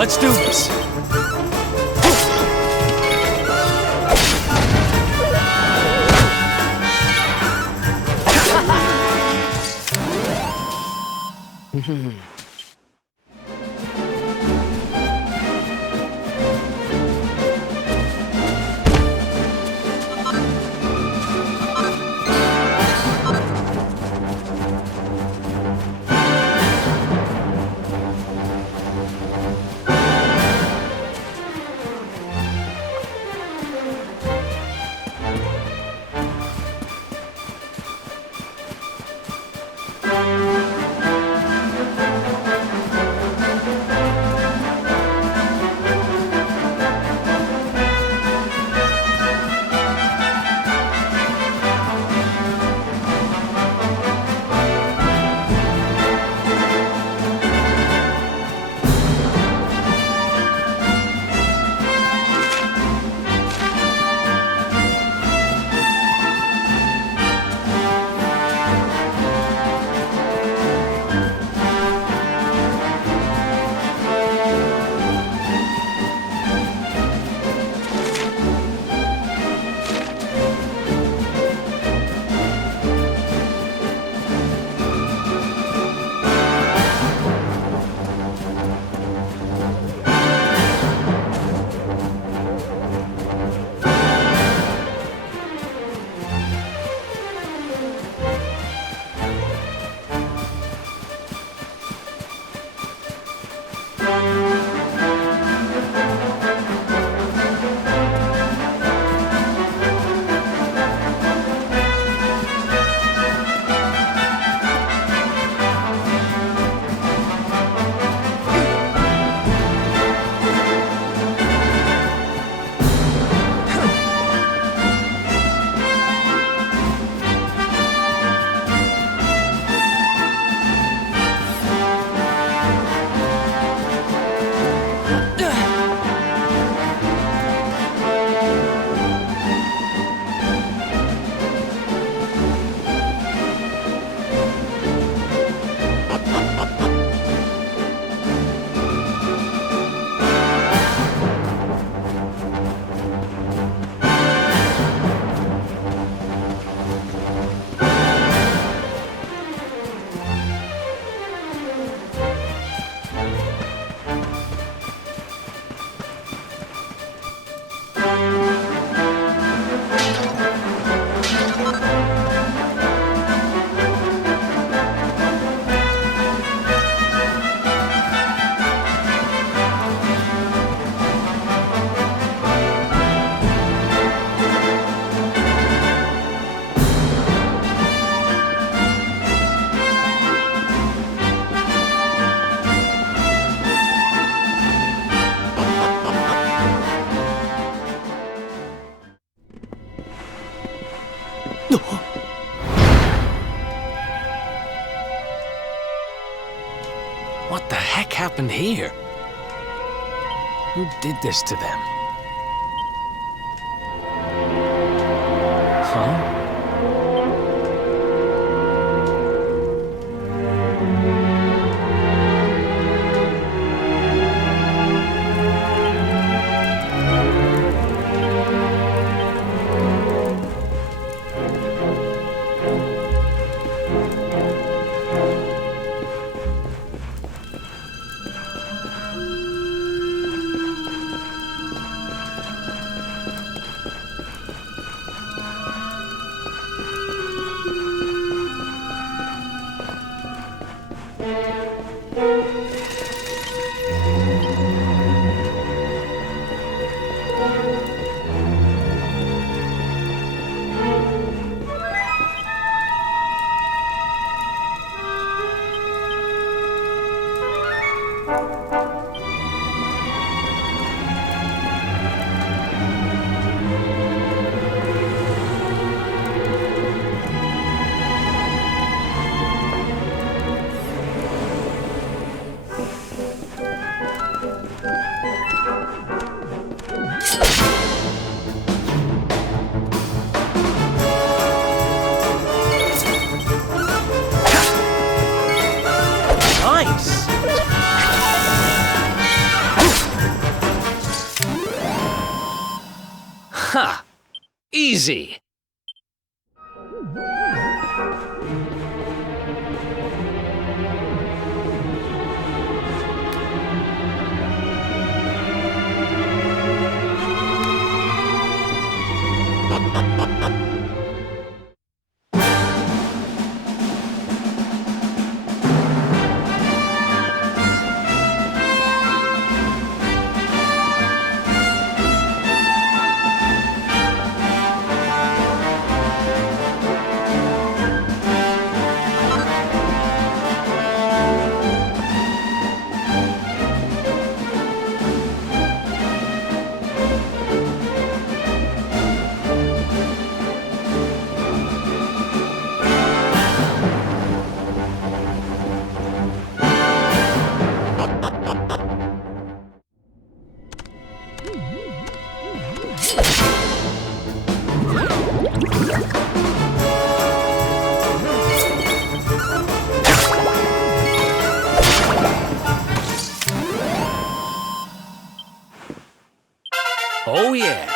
Let's do this! What the heck happened here? Who did this to them? Huh? Ha! Easy! Oh yeah!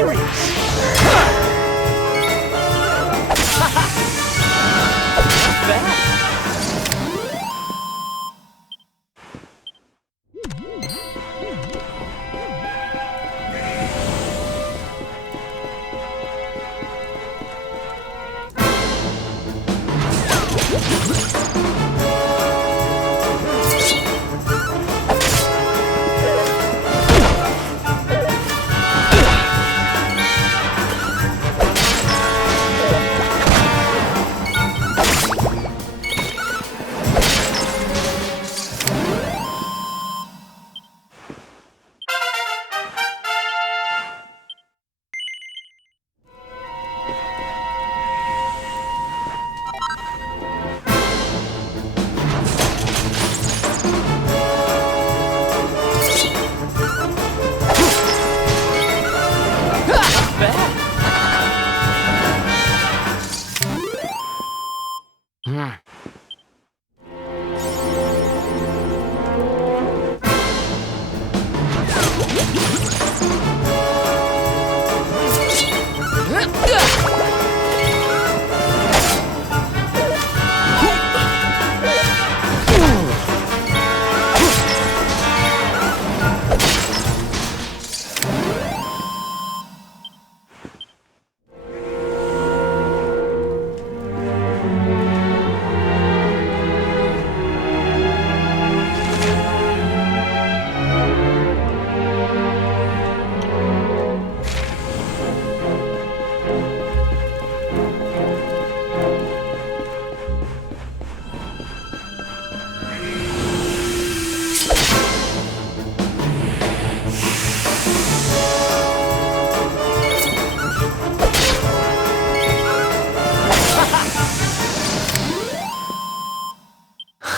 serious.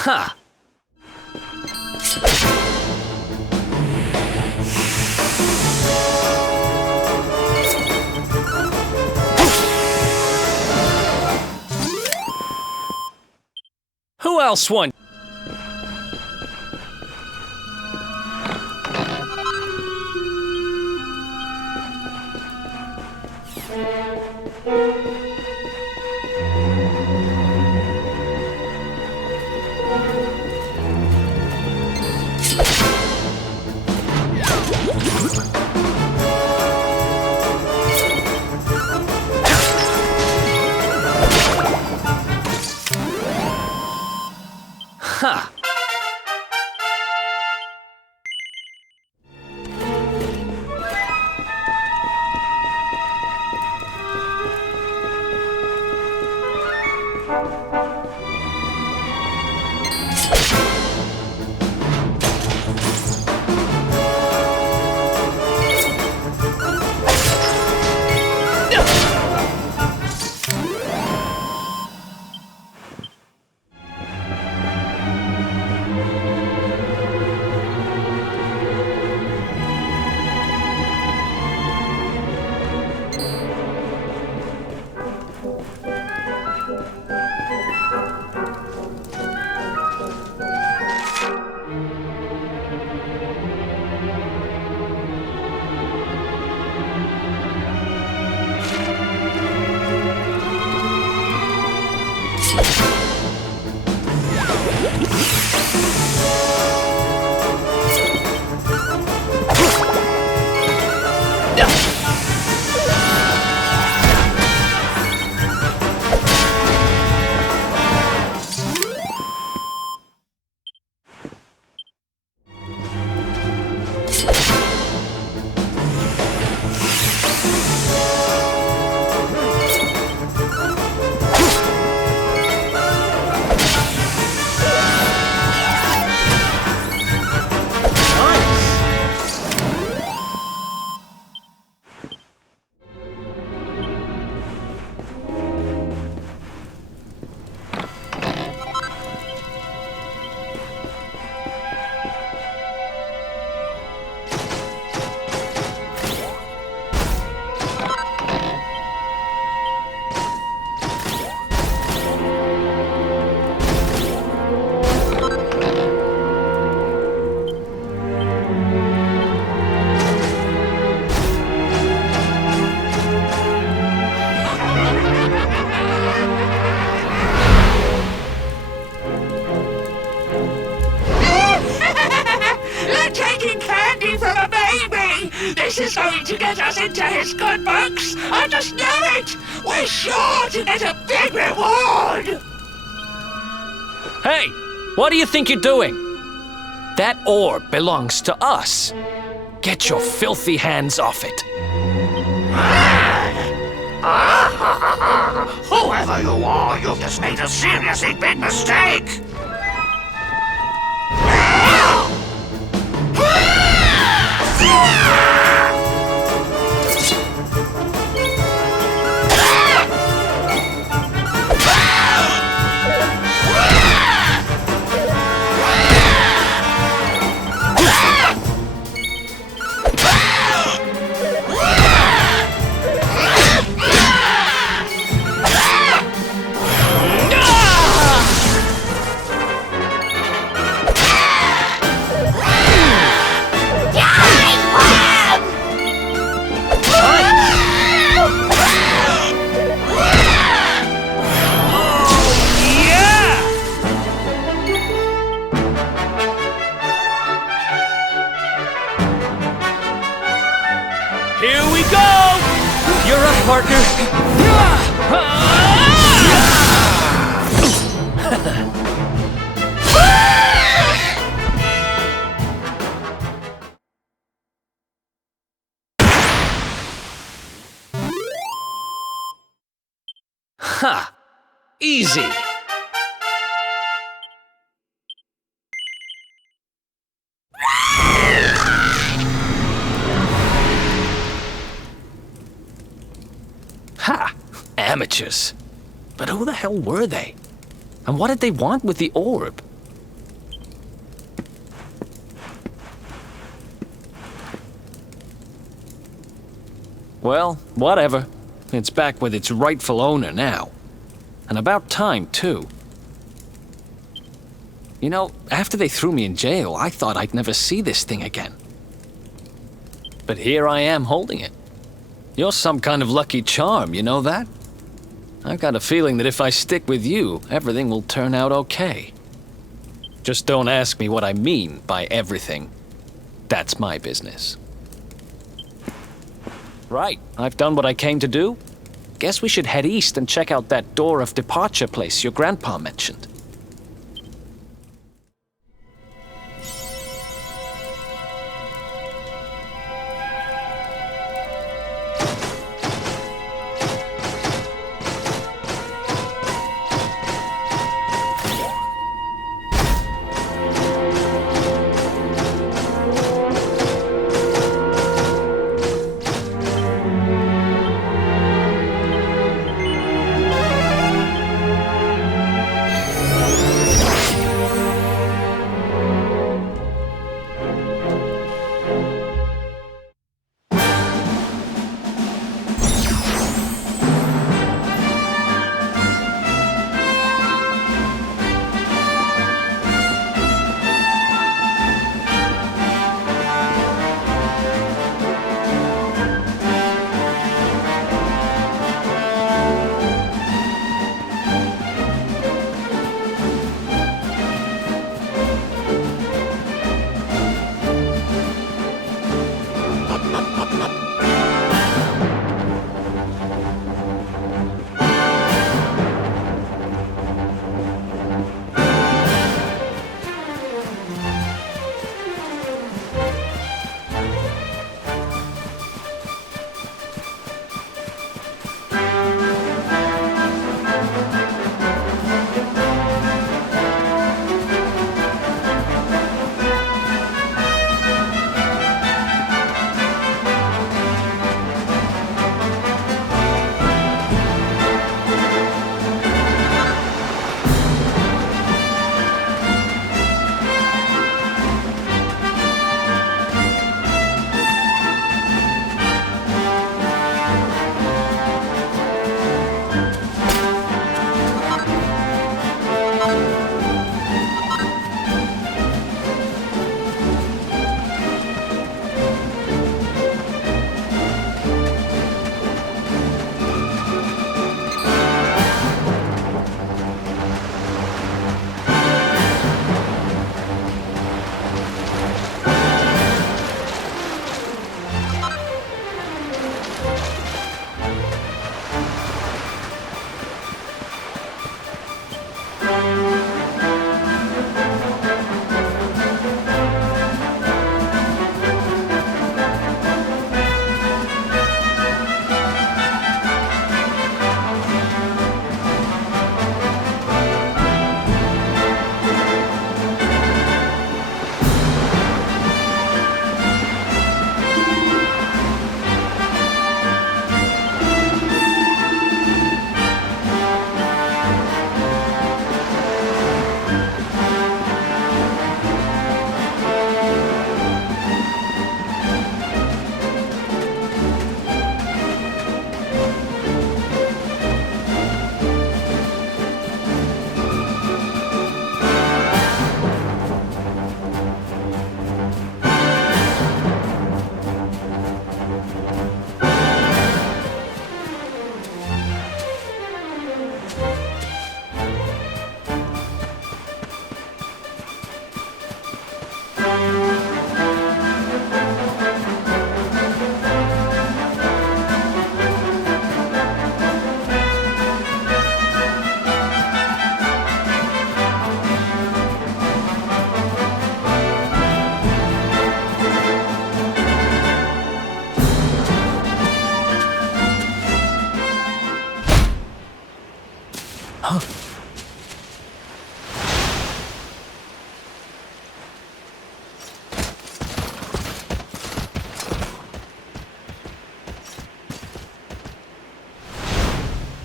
Ha! Who else won? Ha! to get us into his good books. I just know it. We're sure to get a big reward. Hey, what do you think you're doing? That orb belongs to us. Get your filthy hands off it. Whoever you are, you've just made a seriously big mistake. Here we go! You're up, partner. Ha! Easy! Ha! Amateurs. But who the hell were they? And what did they want with the orb? Well, whatever. It's back with its rightful owner now. And about time, too. You know, after they threw me in jail, I thought I'd never see this thing again. But here I am holding it. You're some kind of lucky charm, you know that? I've got a feeling that if I stick with you, everything will turn out okay. Just don't ask me what I mean by everything. That's my business. Right, I've done what I came to do. Guess we should head east and check out that door of departure place your grandpa mentioned.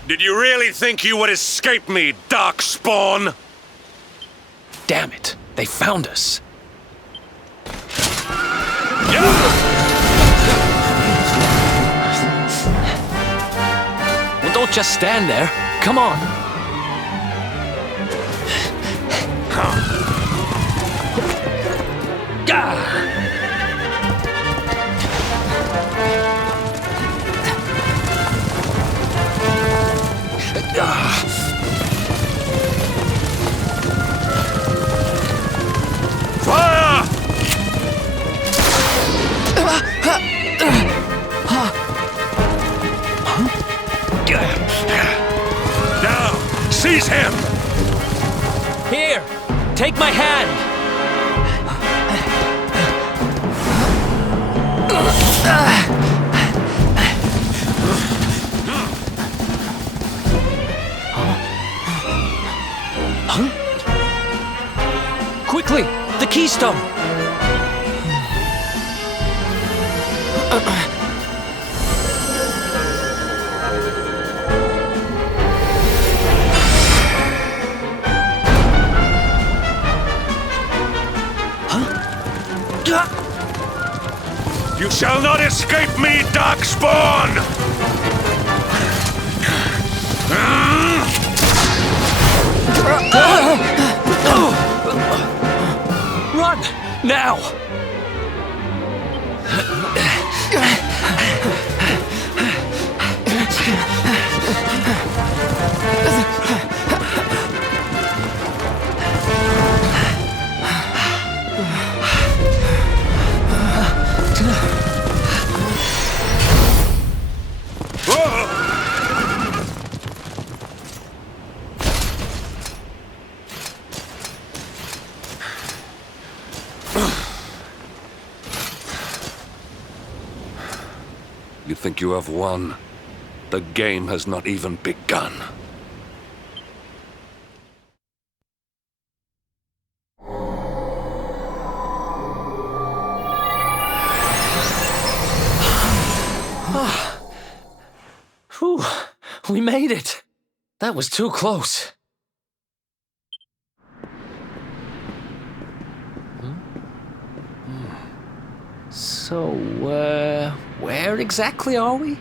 Did you really think you would escape me, Darkspawn? Damn it, they found us. Well, don't just stand there. Come on. Fire! Now, seize him! Here, take my hand. Quickly, the keystone. You shall not escape me, Darkspawn! Run, now. You think you have won? The game has not even begun. Whew, we made it. That was too close. So, where exactly are we?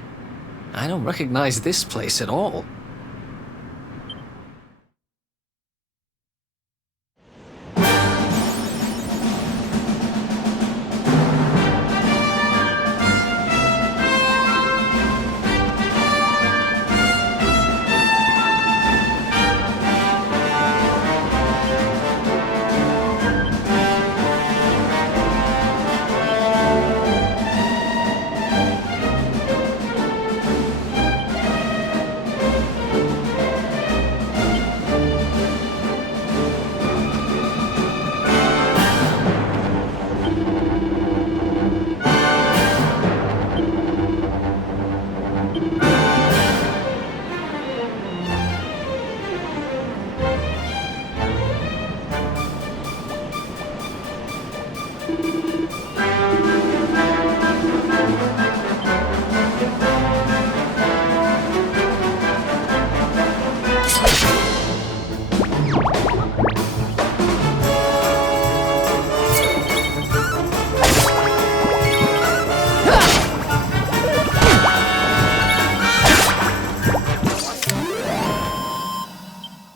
I don't recognize this place at all.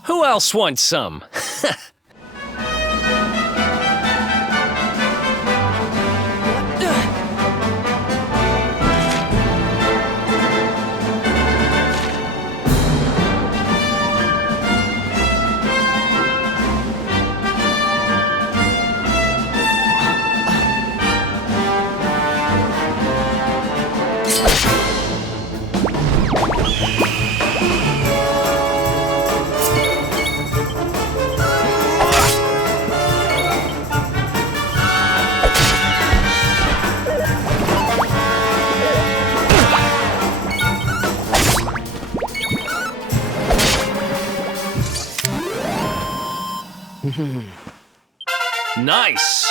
Who else wants some? Nice!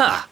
Ha!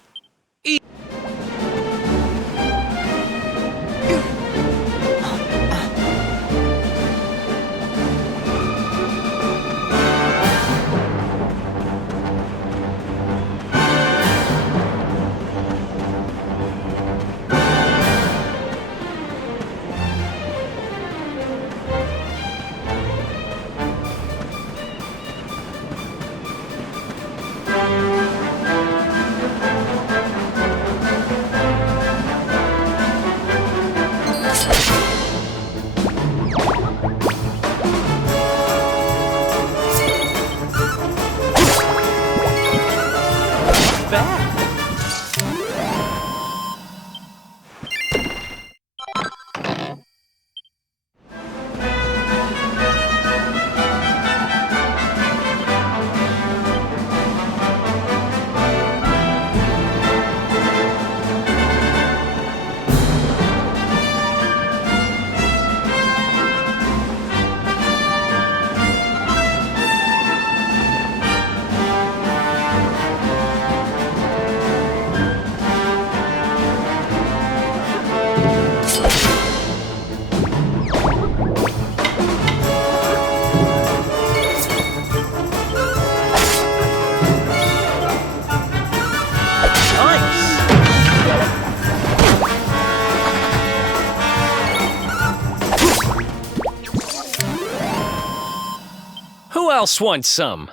Who else wants some?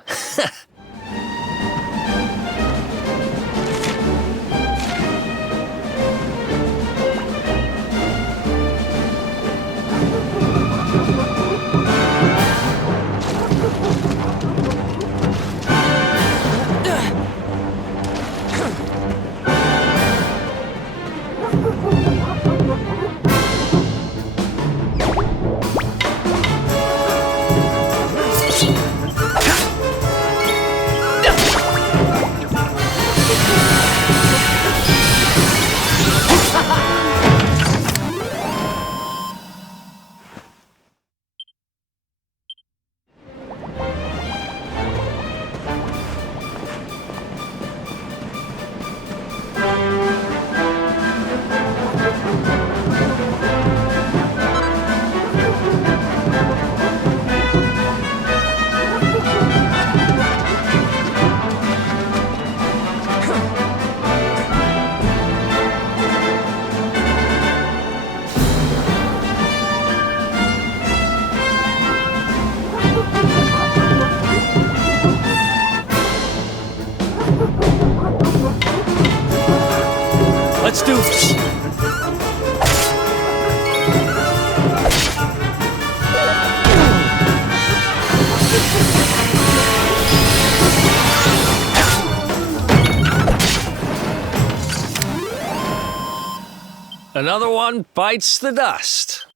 Let's do this. Another one bites the dust.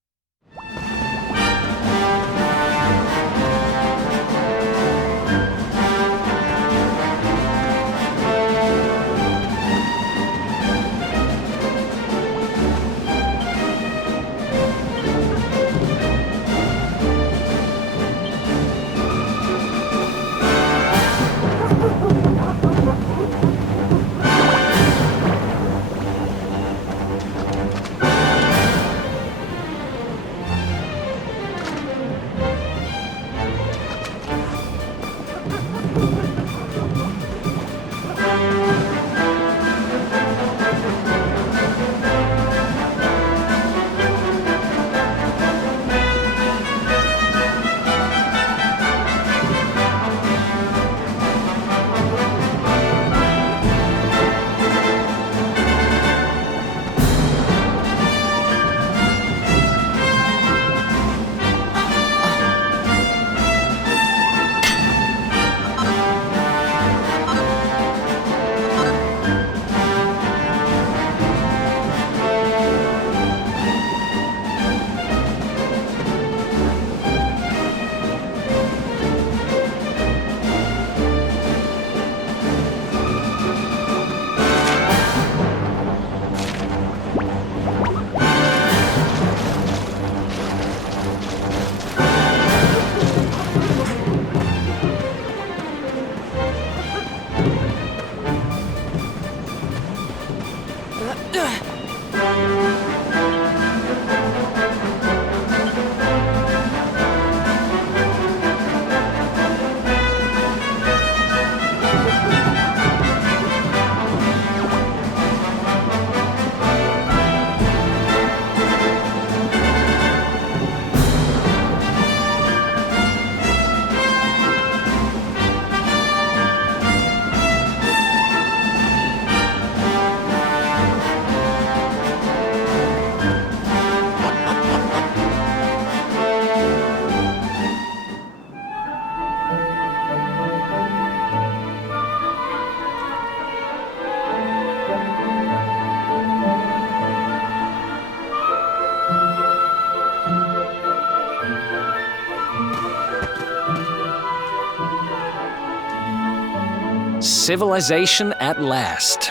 Civilization at last.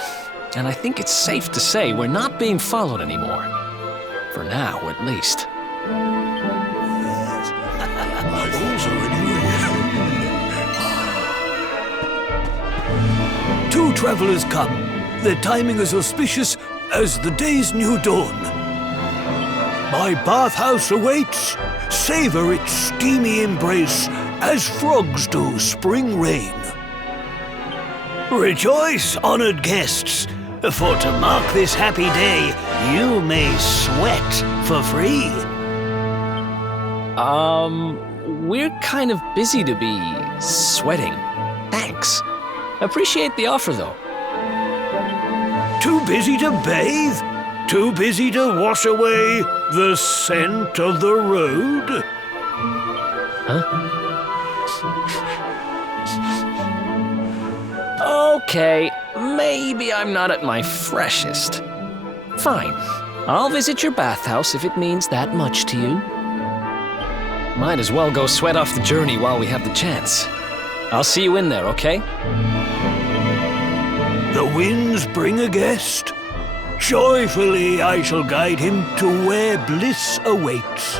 And I think it's safe to say we're not being followed anymore. For now, at least. Two travelers come. Their timing is auspicious as the day's new dawn. My bathhouse awaits. Savor its steamy embrace as frogs do spring rain. Rejoice, honored guests, for to mark this happy day, you may sweat for free. We're kind of busy to be sweating. Thanks. Appreciate the offer, though. Too busy to bathe? Too busy to wash away the scent of the road? Okay, maybe I'm not at my freshest. Fine. I'll visit your bathhouse if it means that much to you. Might as well go sweat off the journey while we have the chance. I'll see you in there, okay? The winds bring a guest. Joyfully I shall guide him to where bliss awaits.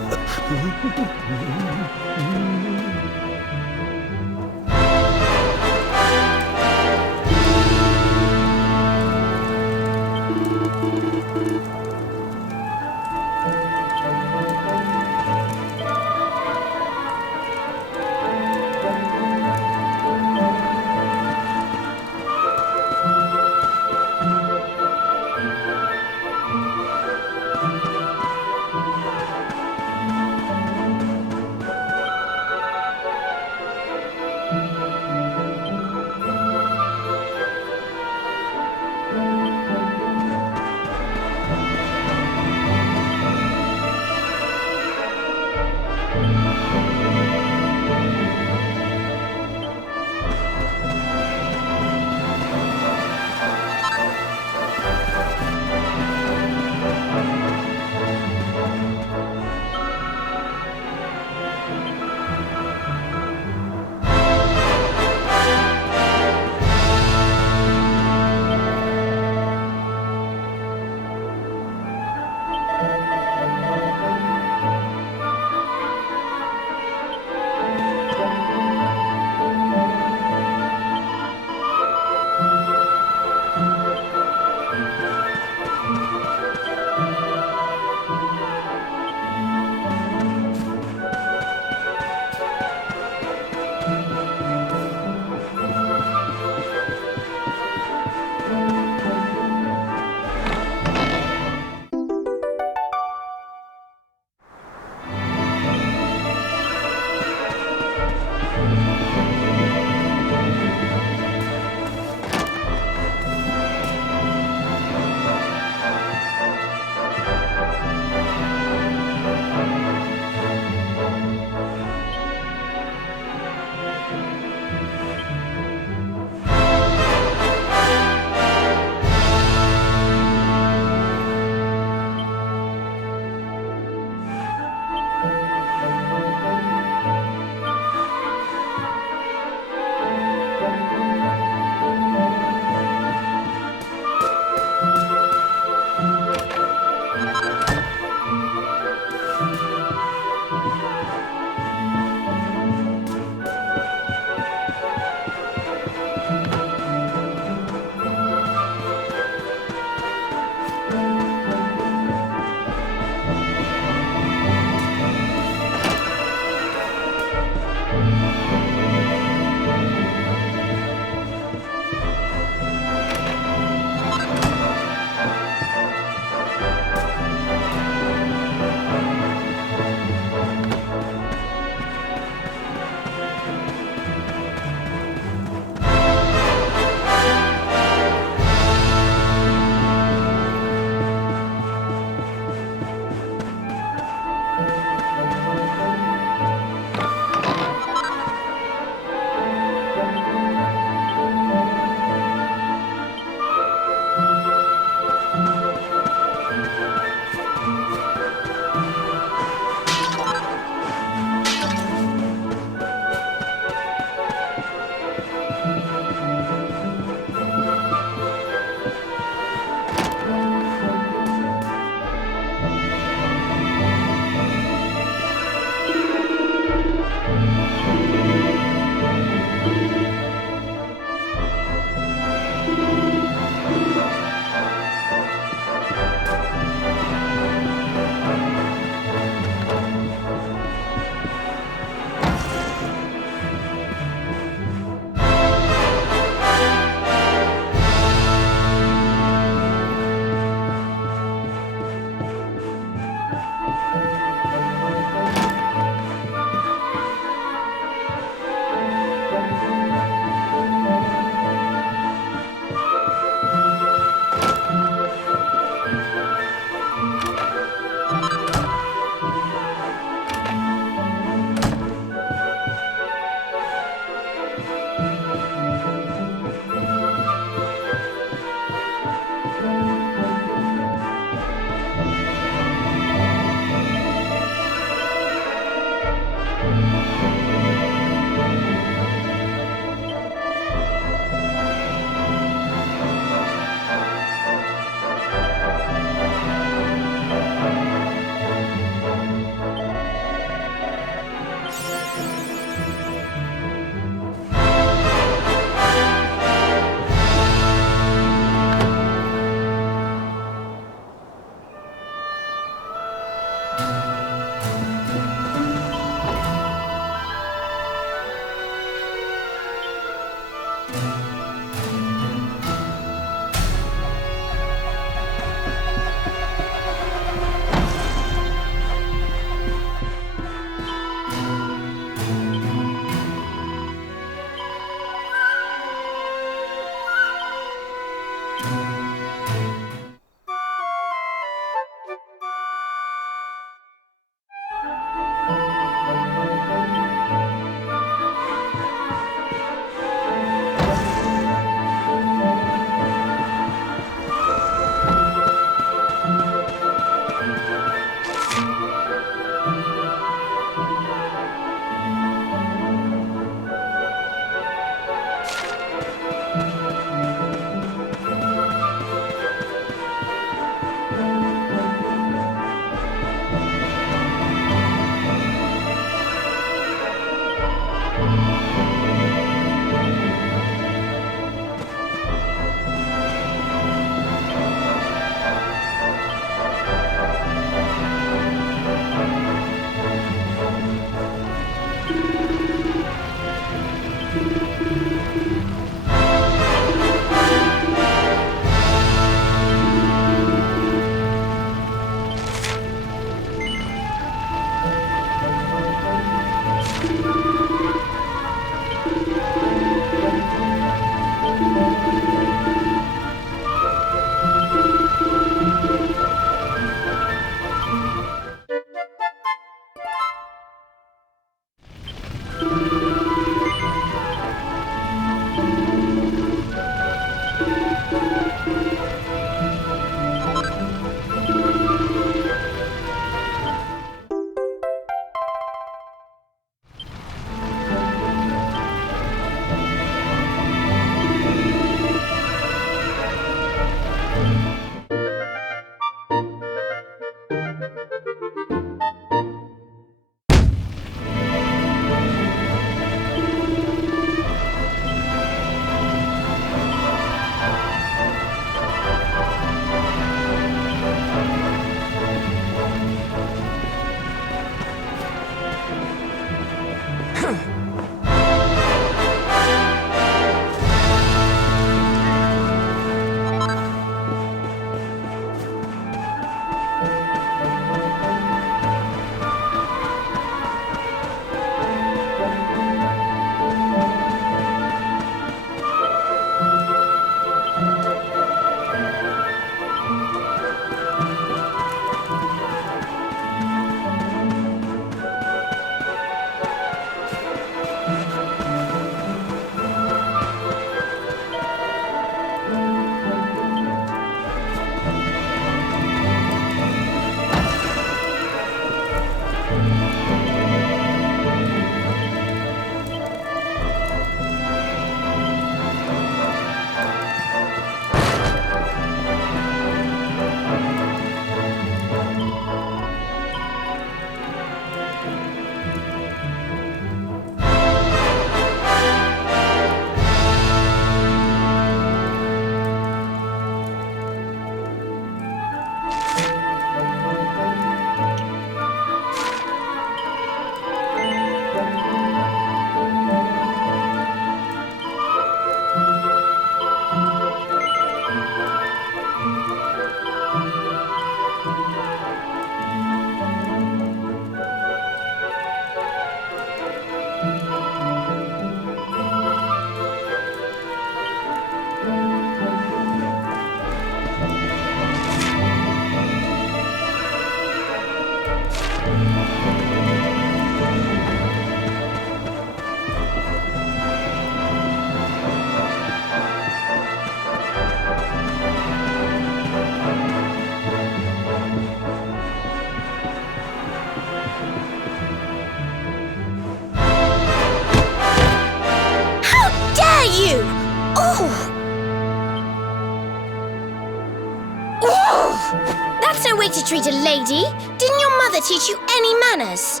way to treat a lady. Didn't your mother teach you any manners?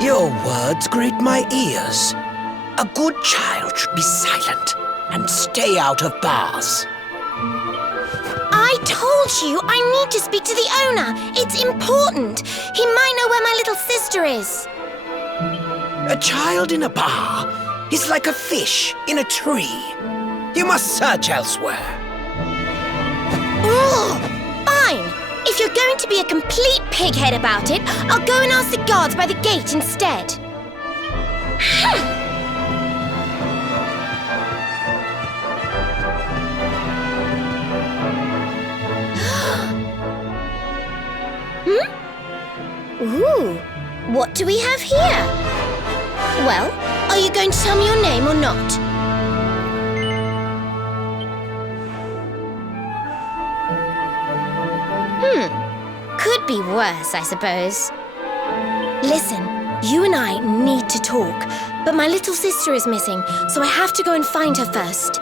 Your words grate my ears. A good child should be silent and stay out of bars. I told you I need to speak to the owner. It's important. He might know where my little sister is. A child in a bar is like a fish in a tree. You must search elsewhere. Ugh, fine. If you're going to be a complete pighead about it, I'll go and ask the guards by the gate instead. Ooh, what do we have here? Well, are you going to tell me your name or not? Could be worse, I suppose. Listen, you and I need to talk, but my little sister is missing, so I have to go and find her first.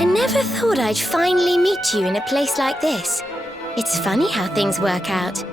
I never thought I'd finally meet you in a place like this. It's funny how things work out.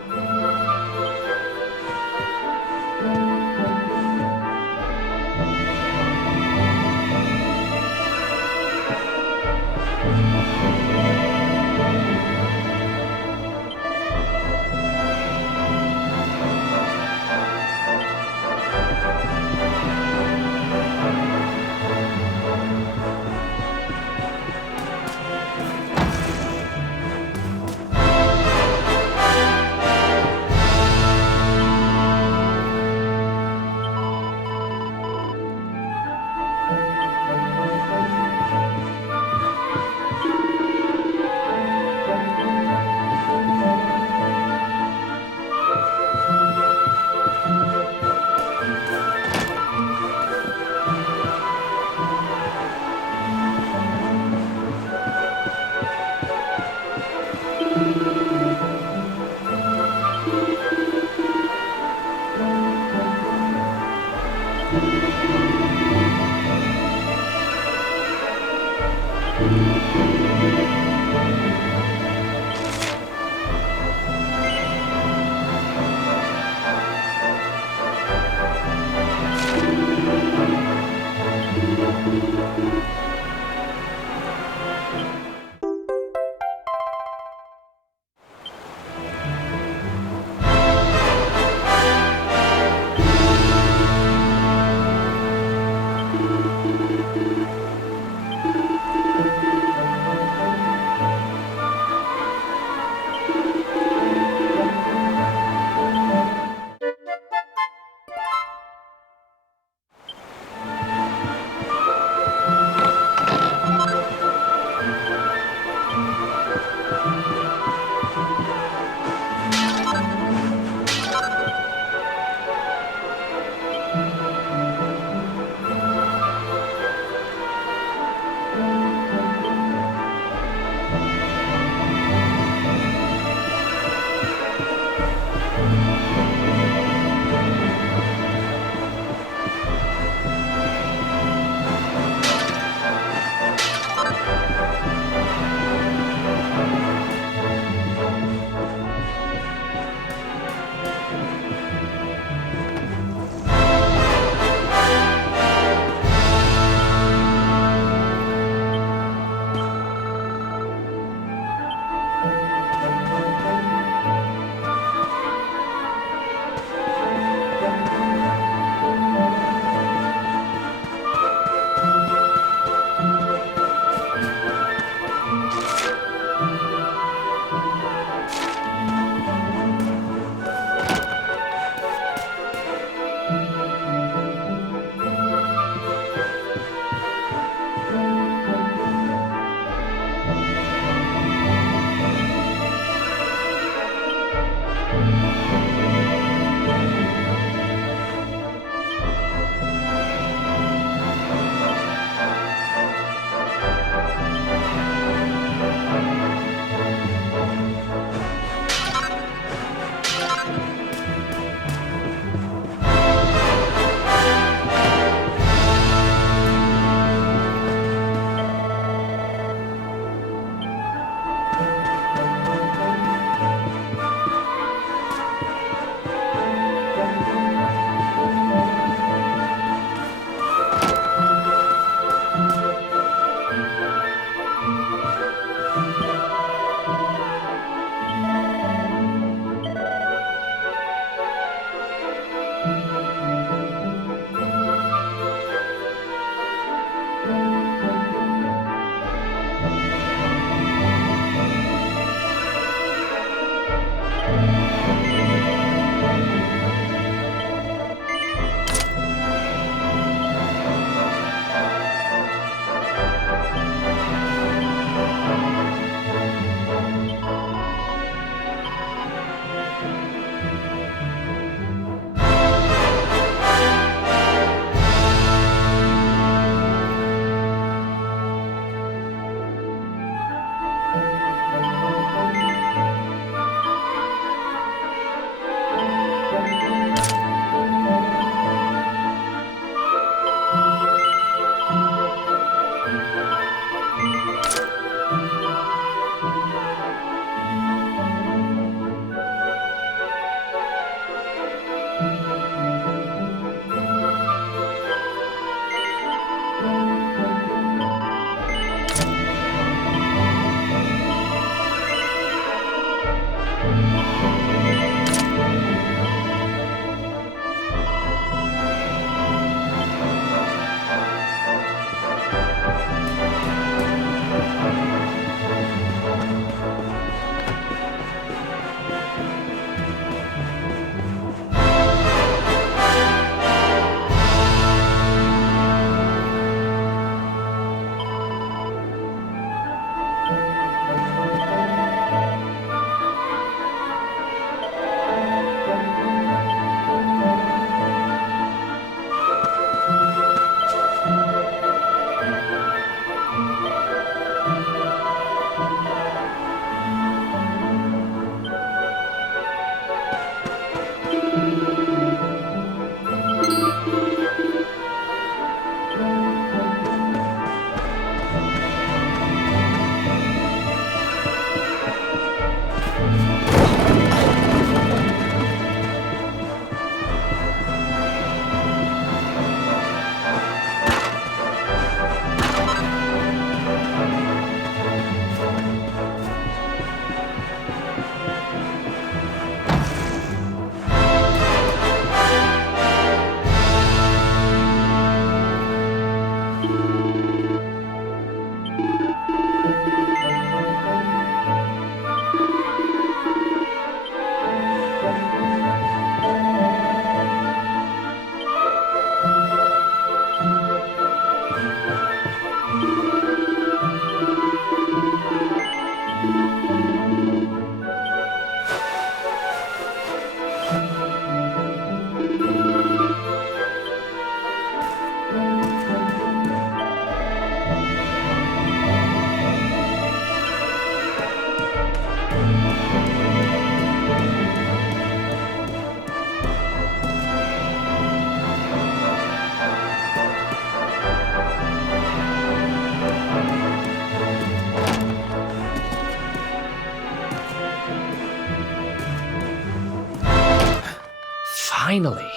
Finally.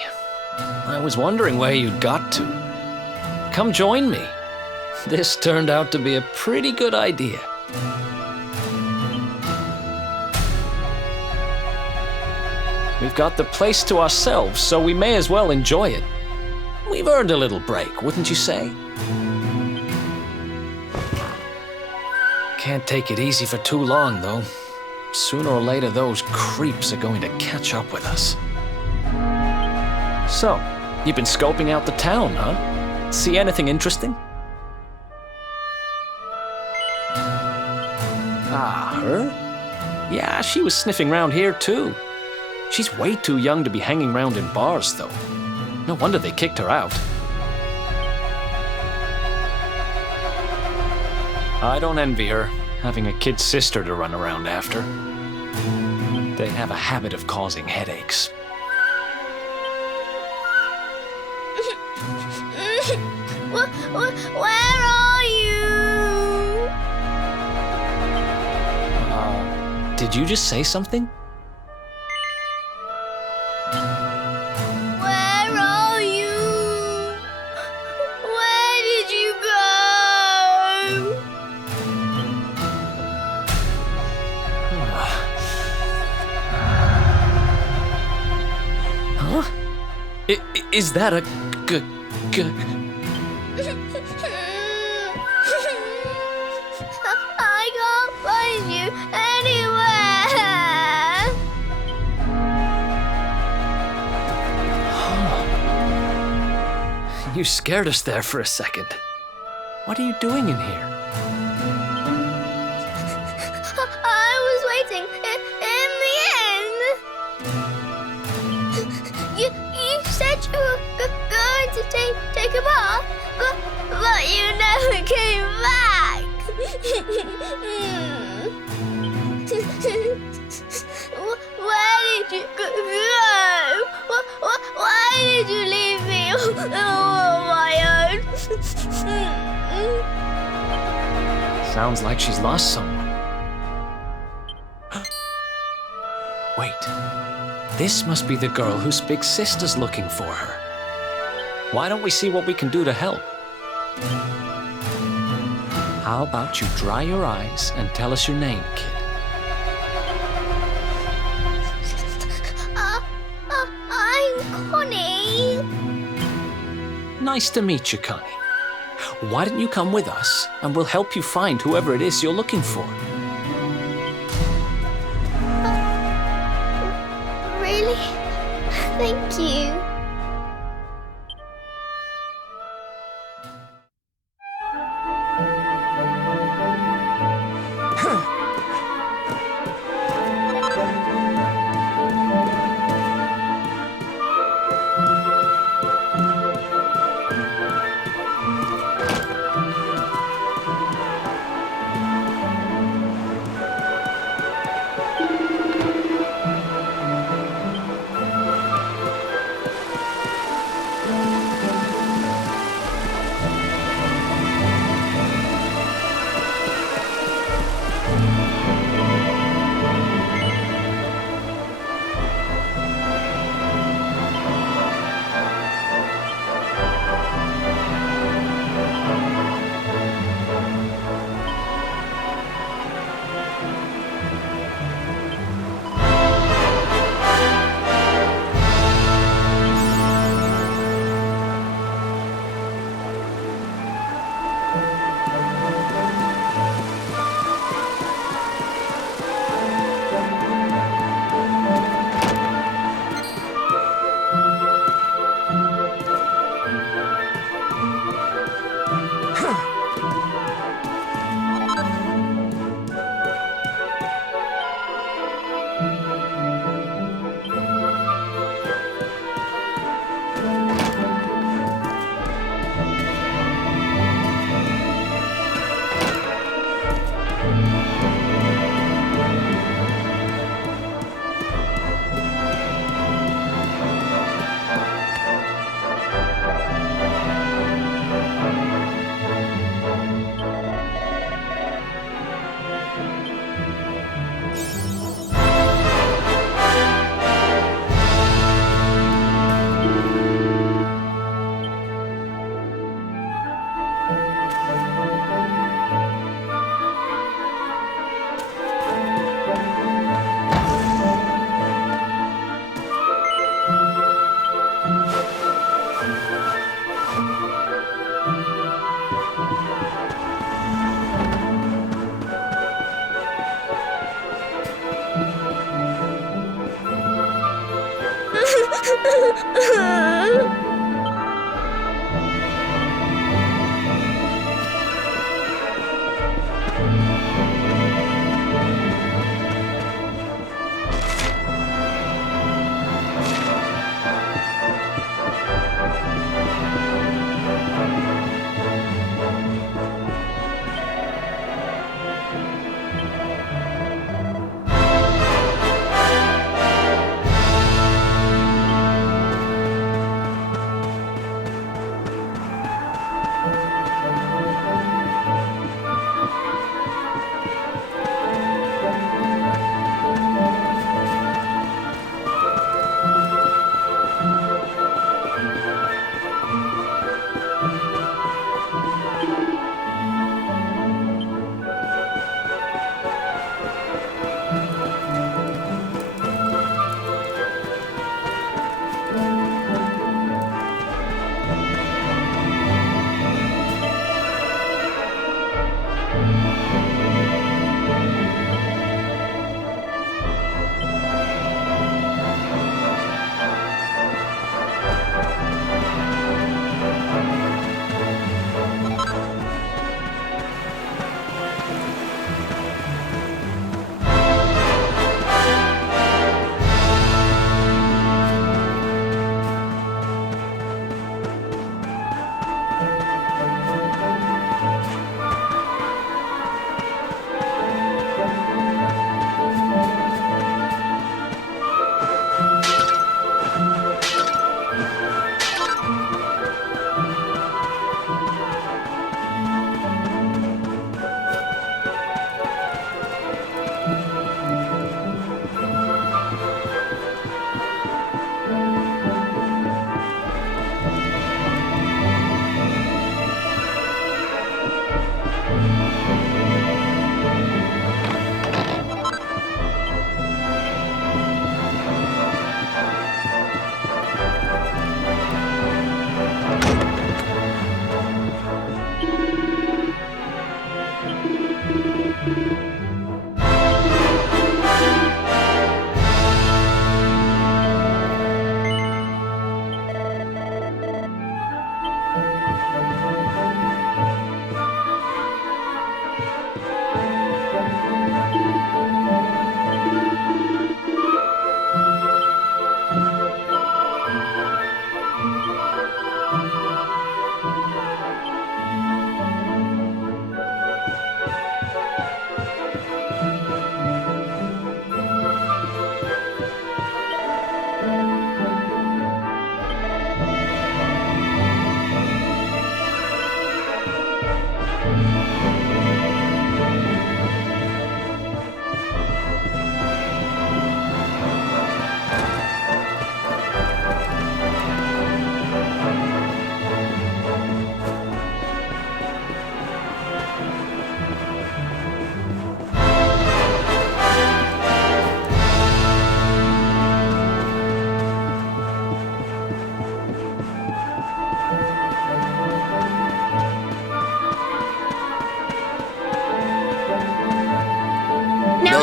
I was wondering where you'd got to. Come join me. This turned out to be a pretty good idea. We've got the place to ourselves, so we may as well enjoy it. We've earned a little break, wouldn't you say? Can't take it easy for too long, though. Sooner or later, those creeps are going to catch up with us. So, you've been scoping out the town, huh? See anything interesting? Ah, her? Yeah, she was sniffing around here too. She's way too young to be hanging around in bars, though. No wonder they kicked her out. I don't envy her, having a kid sister to run around after. They have a habit of causing headaches. Where are you? Did you just say something? Where are you? Where did you go? Huh? Is that a I can't find you anywhere. You scared us there for a second. What are you doing in here? I was waiting in the end. You said you were going to take a bath, but you never came back. Where did you go? Why did you leave me all on my own? Sounds like she's lost someone. Wait. This must be the girl whose big sister's looking for her. Why don't we see what we can do to help? How about you dry your eyes and tell us your name, kid? I'm Connie. Nice to meet you, Connie. Why don't you come with us, and we'll help you find whoever it is you're looking for. Really? Thank you.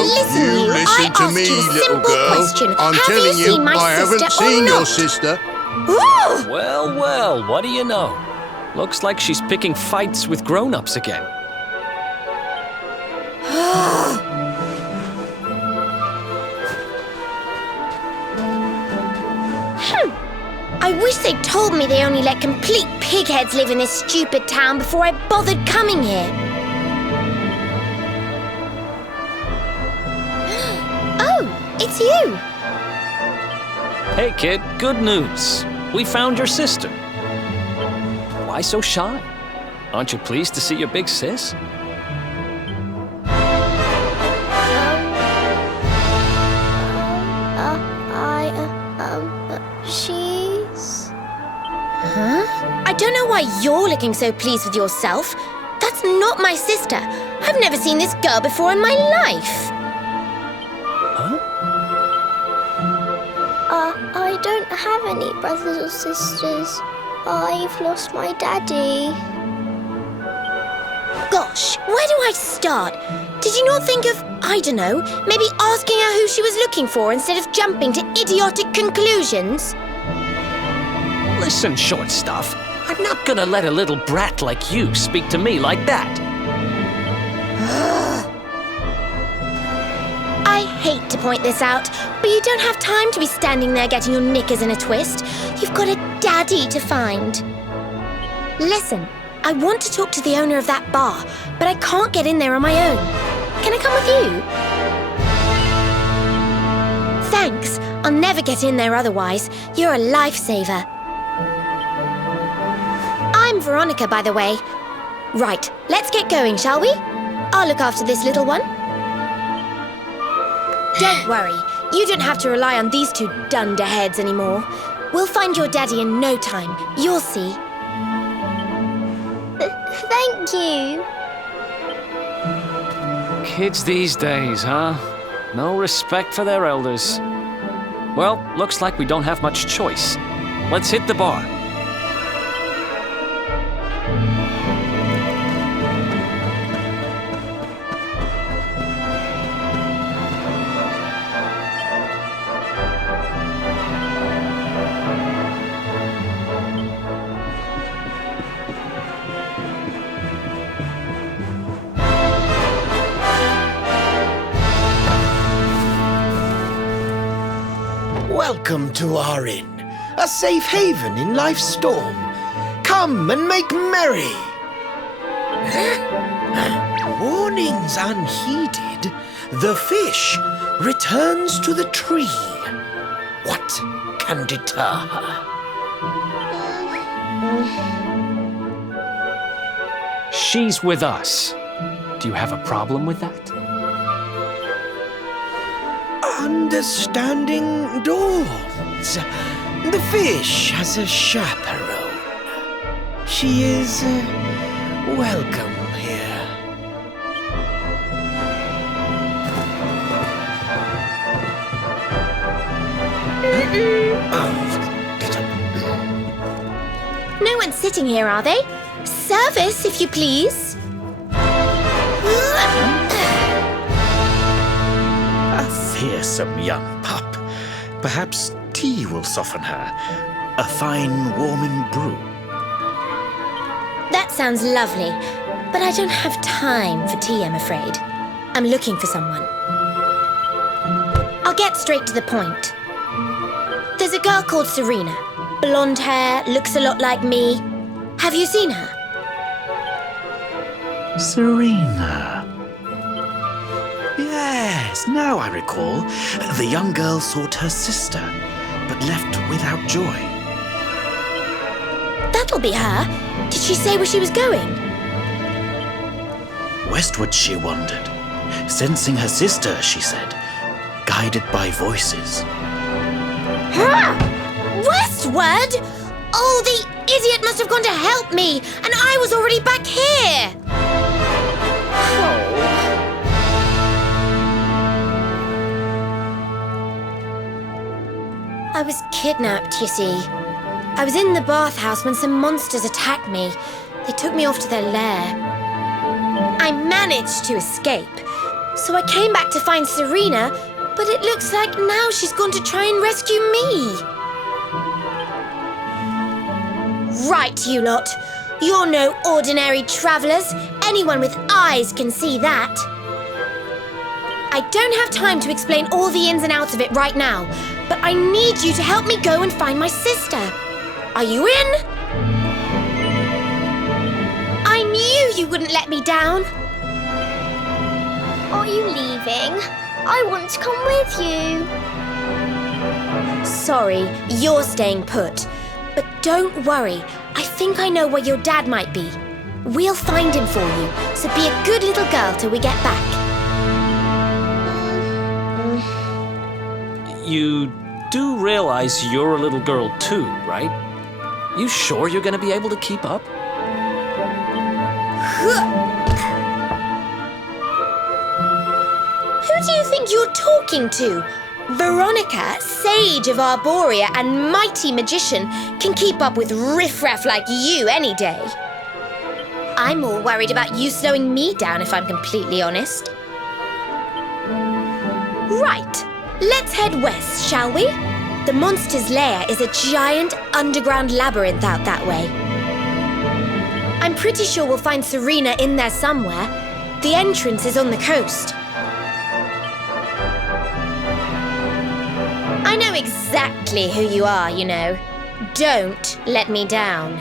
Listen, you I listen to asked me, you a little simple girl. question. I'm Have telling you you, seen my I haven't sister or seen your not? sister. Ooh! Well, well, what do you know? Looks like she's picking fights with grown-ups again. I wish they'd told me they only let complete pigheads live in this stupid town before I bothered coming here. Oh, it's you. Hey, kid, good news. We found your sister. Why so shy? Aren't you pleased to see your big sis? She's... Huh? I don't know why you're looking so pleased with yourself. That's not my sister. I've never seen this girl before in my life. Huh? I don't have any brothers or sisters. I've lost my daddy. Gosh, where do I start? Did you not think of, I don't know, maybe asking her who she was looking for instead of jumping to idiotic conclusions? Listen, short stuff. I'm not gonna let a little brat like you speak to me like that. I hate to point this out, but you don't have time to be standing there getting your knickers in a twist. You've got a daddy to find. Listen, I want to talk to the owner of that bar, but I can't get in there on my own. Can I come with you? Thanks. I'll never get in there otherwise. You're a lifesaver. I'm Veronica, by the way. Right, let's get going, shall we? I'll look after this little one. Don't worry. You don't have to rely on these two dunderheads anymore. We'll find your daddy in no time. You'll see. Thank you. Kids these days, huh? No respect for their elders. Well, looks like we don't have much choice. Let's hit the bar. Welcome to our inn, a safe haven in life's storm. Come and make merry. Warnings unheeded, the fish returns to the tree. What can deter her? She's with us. Do you have a problem with that? Understanding dawns. The fish has a chaperone. She is welcome here. No one's sitting here, are they? Service, if you please. A fearsome young pup. Perhaps tea will soften her. A fine warming brew. That sounds lovely, but I don't have time for tea, I'm afraid. I'm looking for someone. I'll get straight to the point. There's a girl called Serena. Blonde hair, looks a lot like me. Have you seen her? Serena. Yes, now I recall. The young girl sought her sister, but left without joy. That'll be her. Did she say where she was going? Westward she wandered, sensing her sister, she said, guided by voices. Westward? Oh, the idiot must have gone to help me, and I was already back here. I was kidnapped, you see. I was in the bathhouse when some monsters attacked me. They took me off to their lair. I managed to escape, so I came back to find Serena, but it looks like now she's gone to try and rescue me. Right, you lot. You're no ordinary travellers. Anyone with eyes can see that. I don't have time to explain all the ins and outs of it right now, but I need you to help me go and find my sister. Are you in? I knew you wouldn't let me down. Are you leaving? I want to come with you. Sorry, you're staying put. But don't worry, I think I know where your dad might be. We'll find him for you, so be a good little girl till we get back. You do realize you're a little girl too, right? You sure you're gonna be able to keep up? Who do you think you're talking to? Veronica, sage of Arborea and mighty magician, can keep up with riffraff like you any day. I'm more worried about you slowing me down, if I'm completely honest. Right, let's head west, shall we? The monster's lair is a giant underground labyrinth out that way. I'm pretty sure we'll find Serena in there somewhere. The entrance is on the coast. I know exactly who you are, you know. Don't let me down.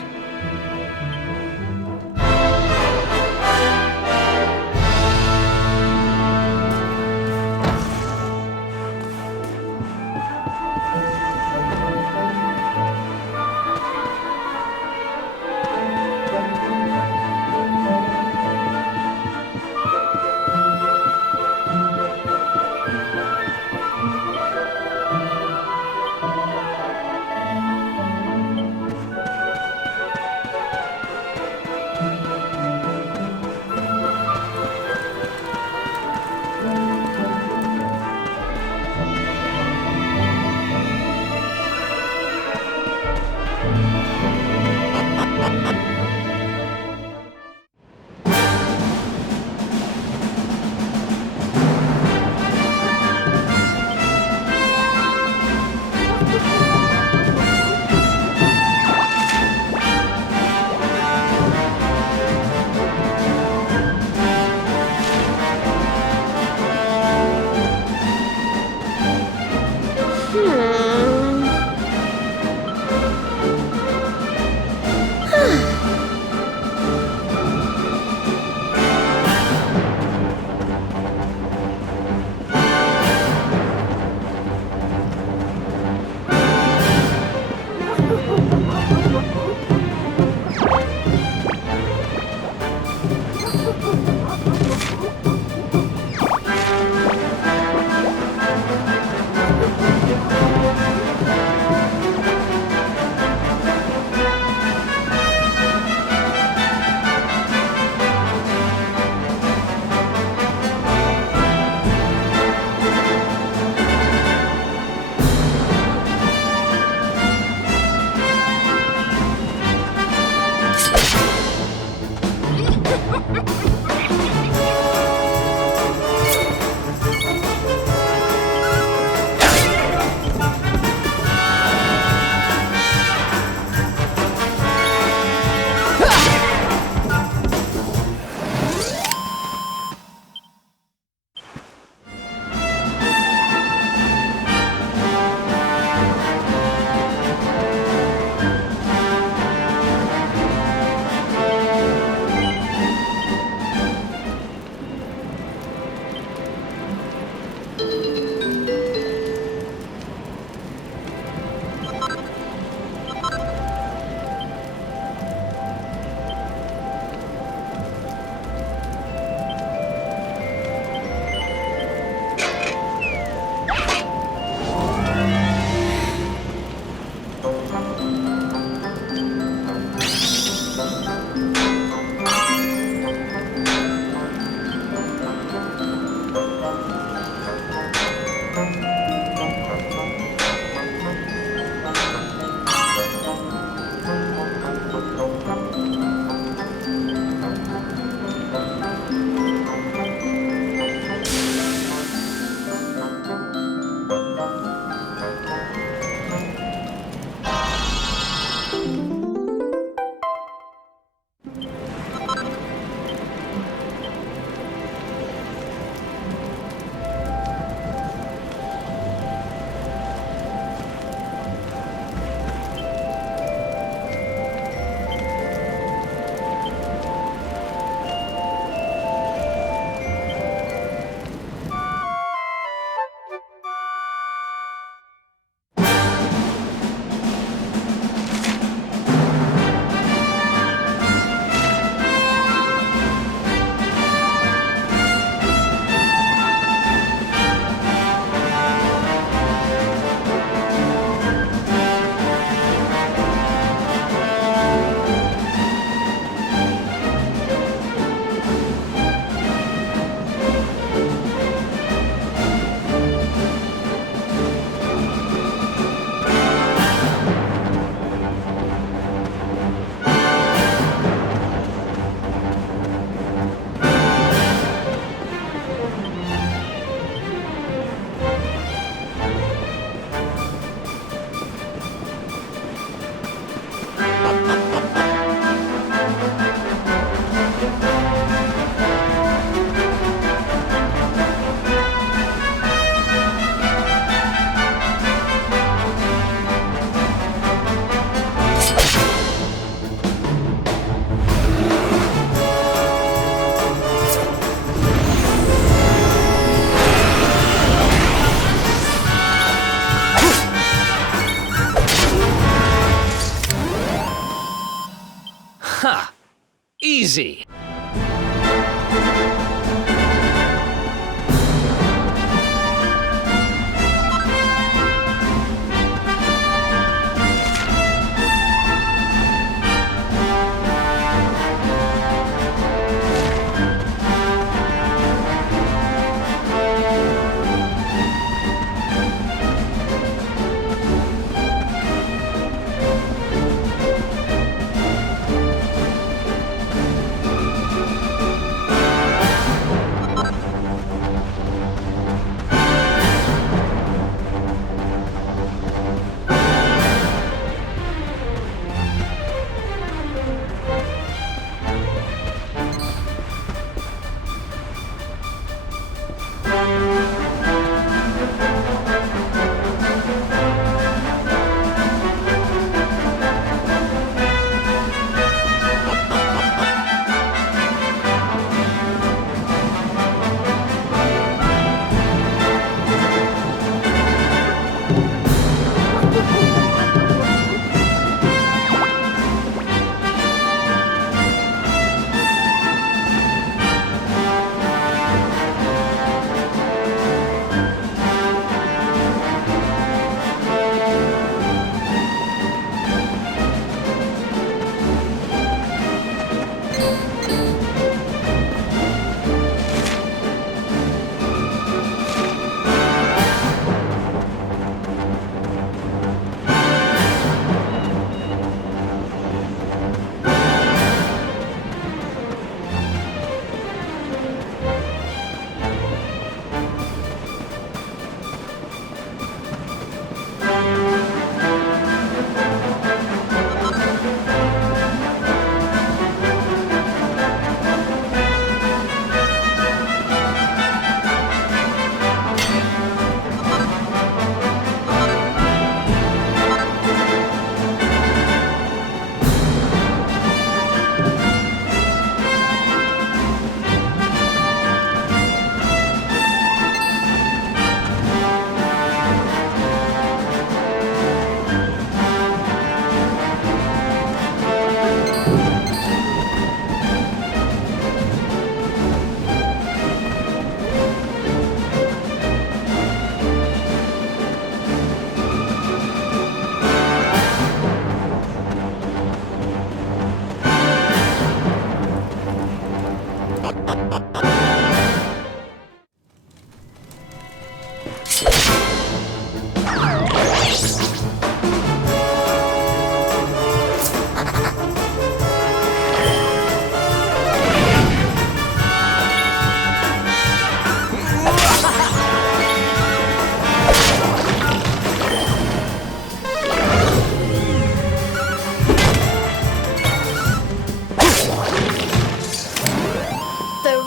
easy.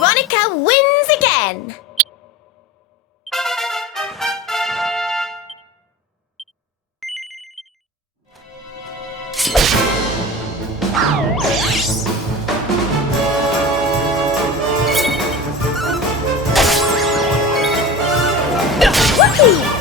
Veronica wins again! Whoopee!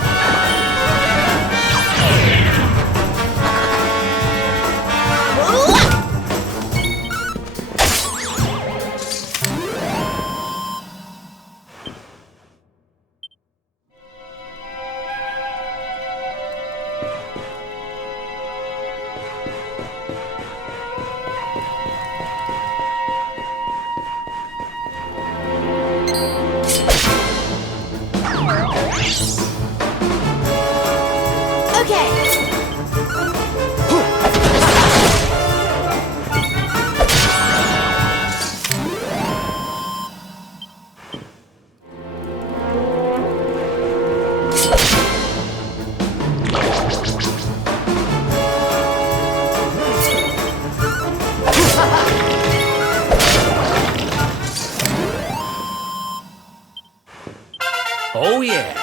Oh, yeah.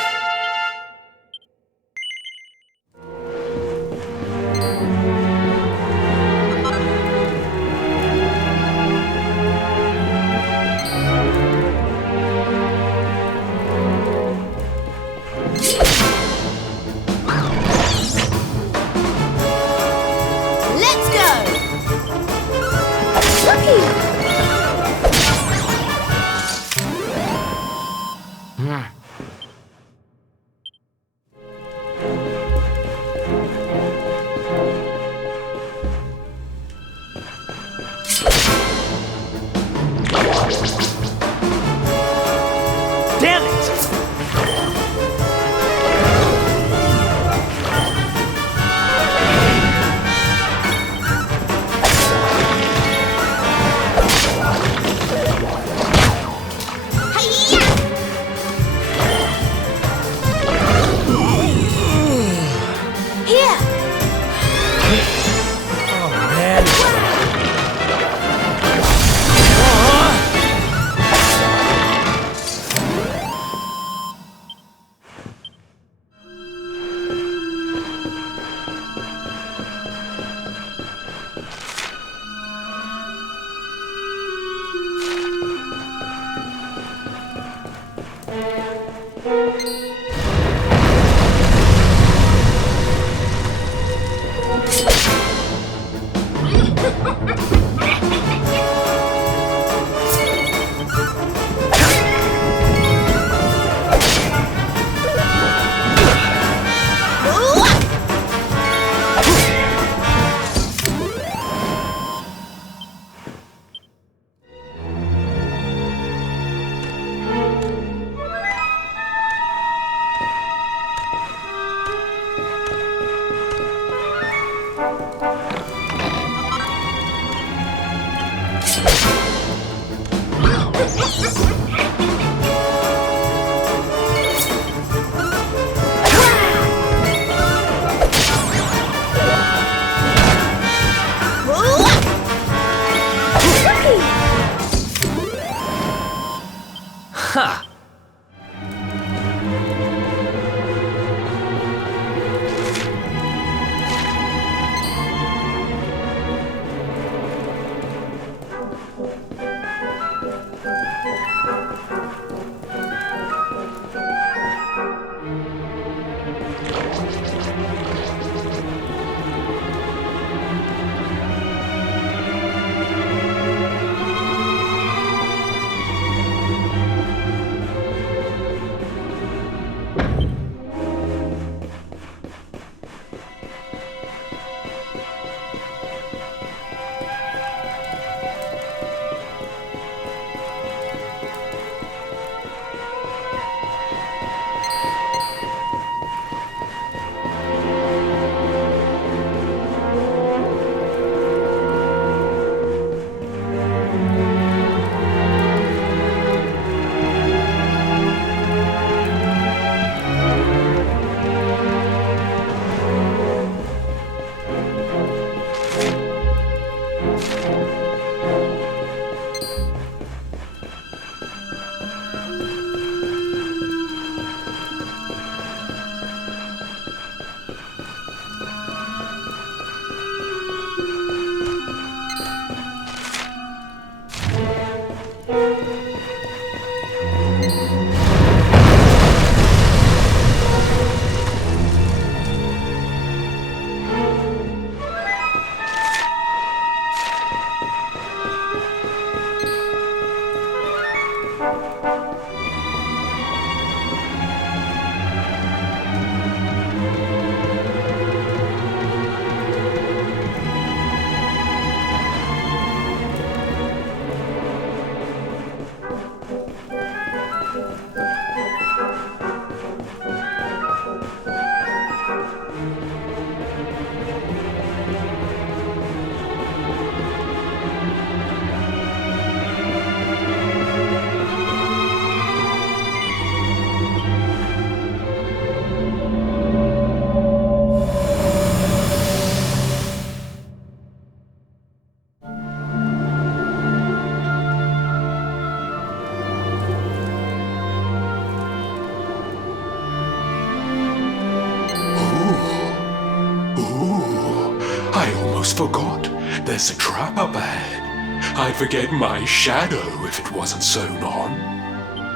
I almost forgot. There's a trap up ahead. I'd forget my shadow if it wasn't sewn on.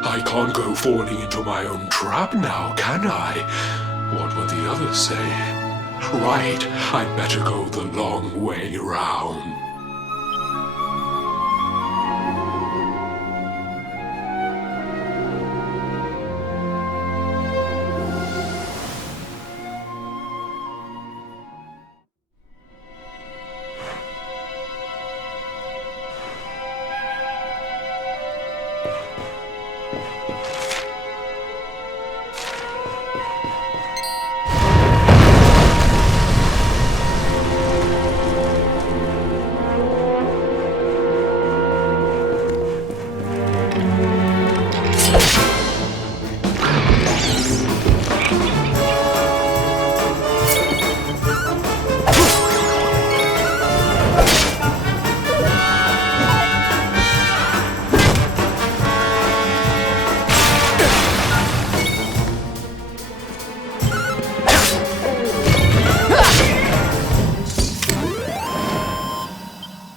I can't go falling into my own trap now, can I? What would the others say? Right, I'd better go the long way round.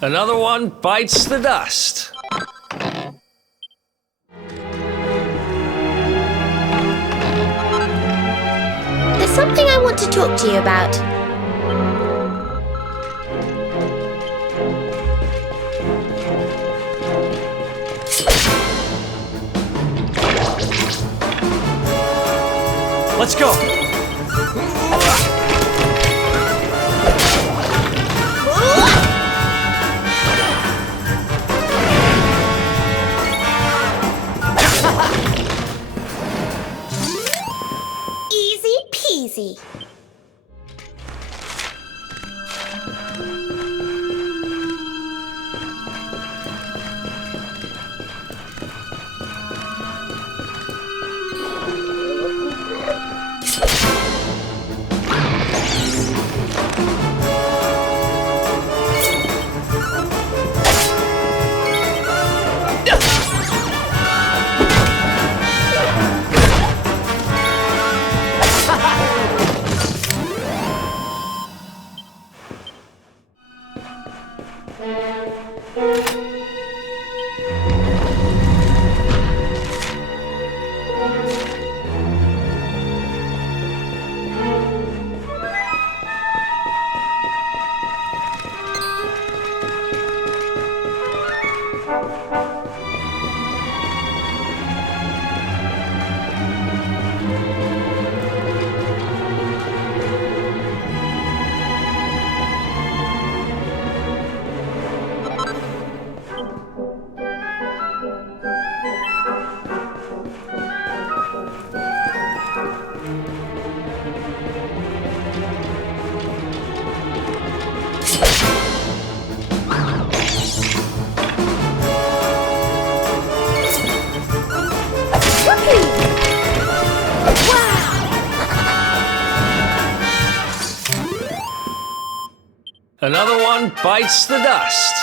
Another one bites the dust. There's something I want to talk to you about. Let's go. Easy peasy. Another one bites the dust.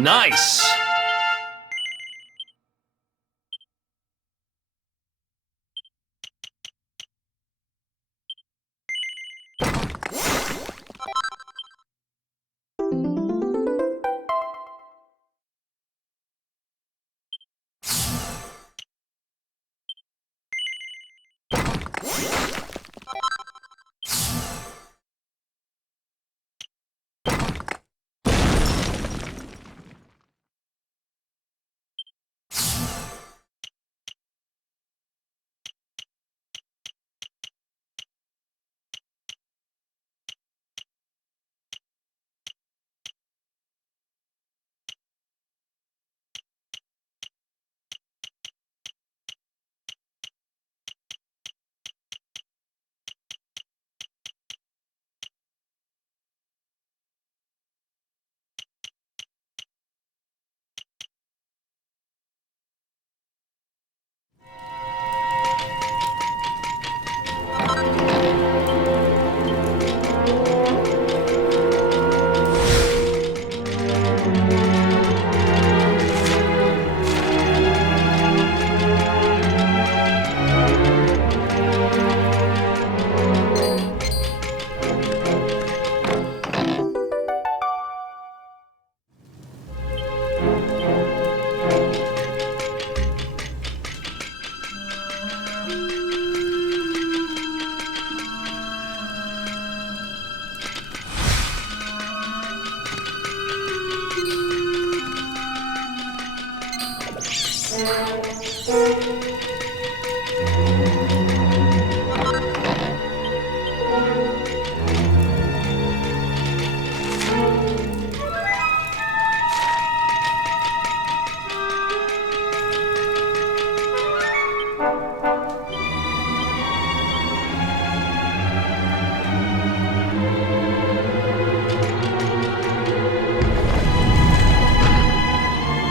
Nice!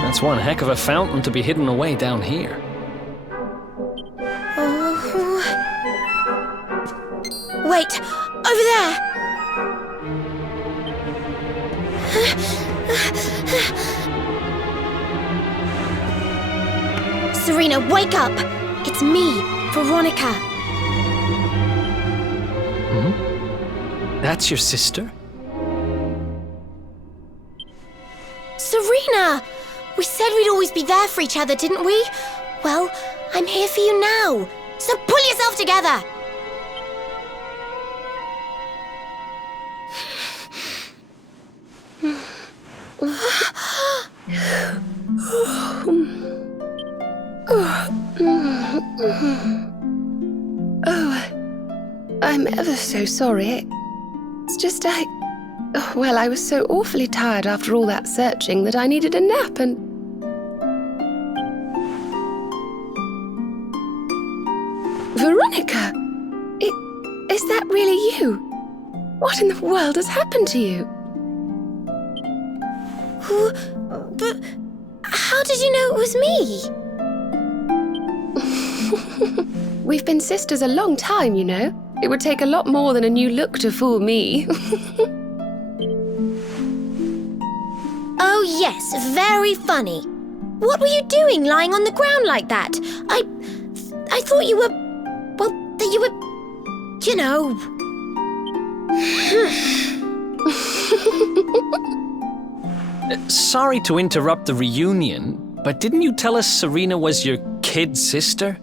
That's one heck of a fountain to be hidden away down here. Wait, over there! Serena, wake up! It's me, Veronica. That's your sister? Serena! We said we'd always be there for each other, didn't we? Well, I'm here for you now. So pull yourself together! I'm ever so sorry. It's just I was so awfully tired after all that searching that I needed a nap and... Veronica! Is that really you? What in the world has happened to you? But how did you know it was me? We've been sisters a long time, you know. It would take a lot more than a new look to fool me. Oh yes, very funny. What were you doing lying on the ground like that? I thought you were... well, that you were... you know... Sorry to interrupt the reunion, but didn't you tell us Serena was your kid sister?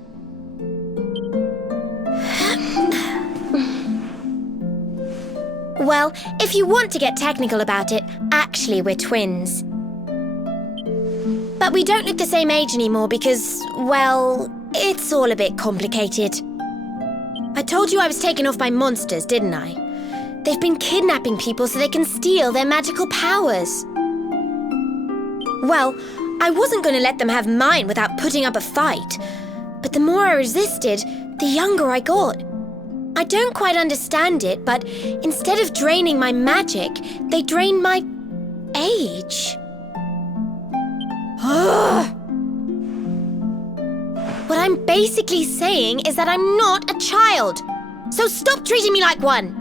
Well, if you want to get technical about it, actually we're twins. But we don't look the same age anymore because, well, it's all a bit complicated. I told you I was taken off by monsters, didn't I? They've been kidnapping people so they can steal their magical powers. Well, I wasn't going to let them have mine without putting up a fight. But the more I resisted, the younger I got. I don't quite understand it, but instead of draining my magic, they drained my age. What I'm basically saying is that I'm not a child. So stop treating me like one.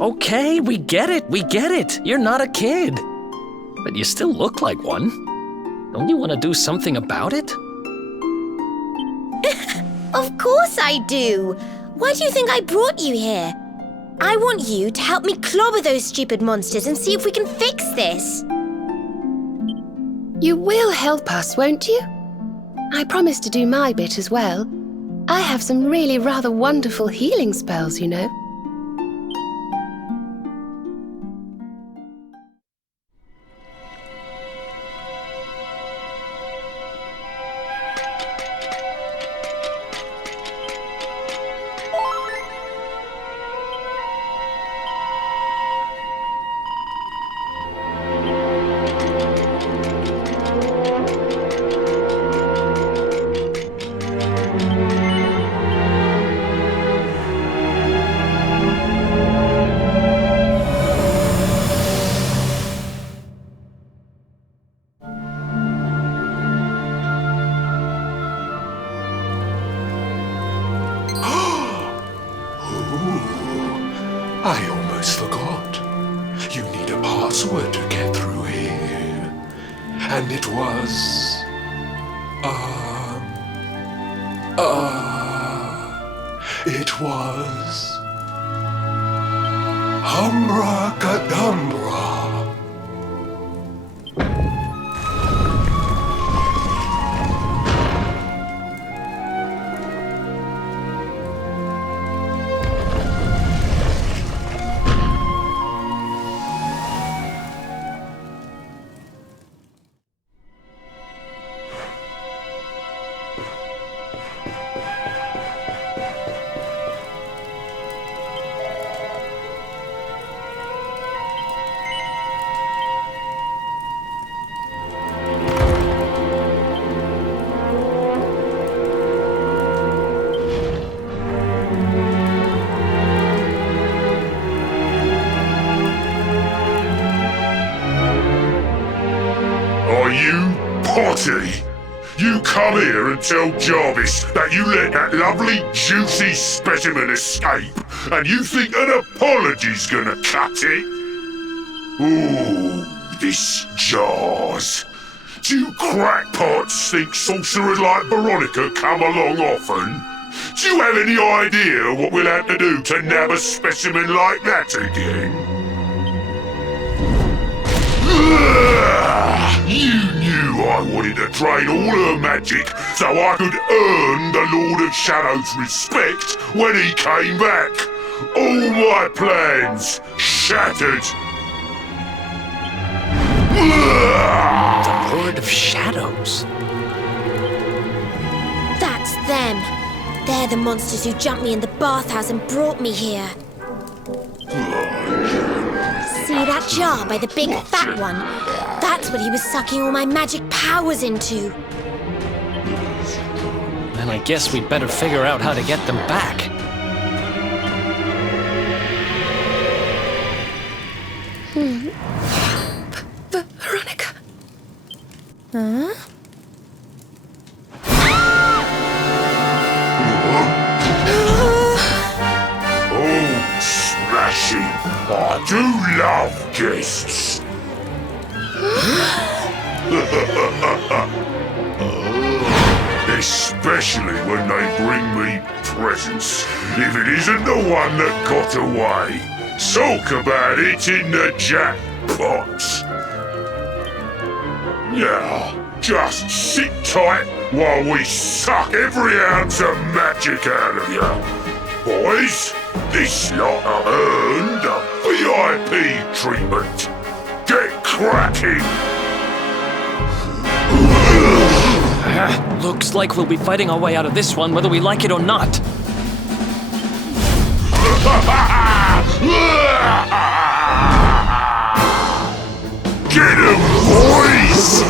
Okay, we get it. You're not a kid. But you still look like one. Don't you want to do something about it? Of course I do. Why do you think I brought you here? I want you to help me clobber those stupid monsters and see if we can fix this. You will help us, won't you? I promise to do my bit as well. I have some really rather wonderful healing spells, you know. I almost forgot. You need a password to get through here. And it was... it was... Humbracadabra. You come here and tell Jarvis that you let that lovely, juicy specimen escape, and you think an apology's gonna cut it? Ooh, this jars. Do crackpots think sorcerers like Veronica come along often? Do you have any idea what we'll have to do to nab a specimen like that again? You knew I wanted to drain all her magic so I could earn the Lord of Shadow's respect when he came back. All my plans shattered. The Lord of Shadows. That's them. They're the monsters who jumped me in the bathhouse and brought me here. See that jar by the big fat one? That's what he was sucking all my magic powers into. Then I guess we'd better figure out how to get them back. Veronica. Huh? Oh, smashing! I do love guests. Especially when they bring me presents, if it isn't the one that got away. Talk about it in the jackpot. Now, just sit tight while we suck every ounce of magic out of you. Boys, this lot have earned a VIP treatment. Get cracking! Looks like we'll be fighting our way out of this one whether we like it or not. Get 'em, boys!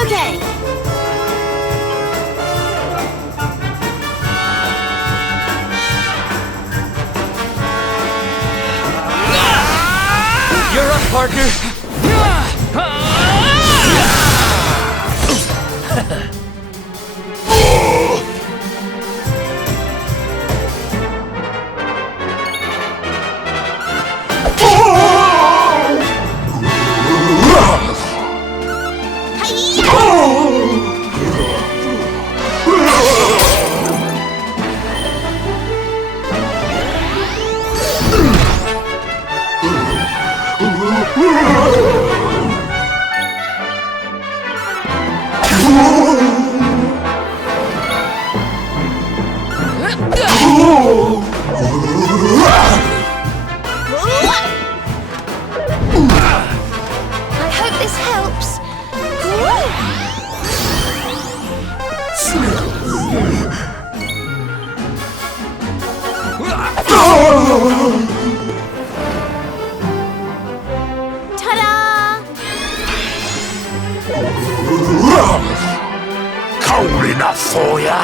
Okay. You're up, partner. I hope this helps. Ta-da! Cold enough for ya?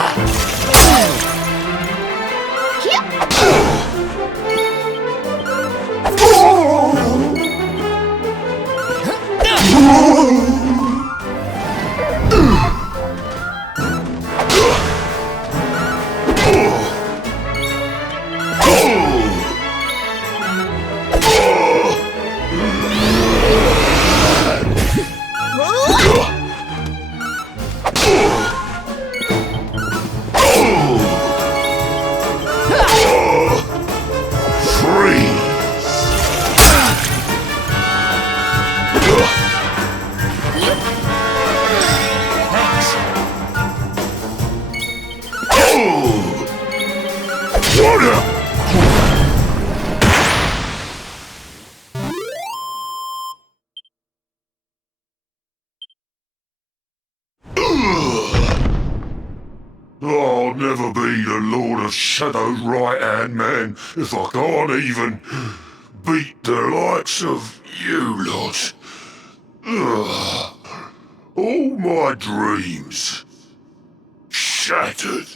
I'll never be the Lord of Shadow's right-hand man if I can't even beat the likes of you lot. Ugh. All my dreams shattered.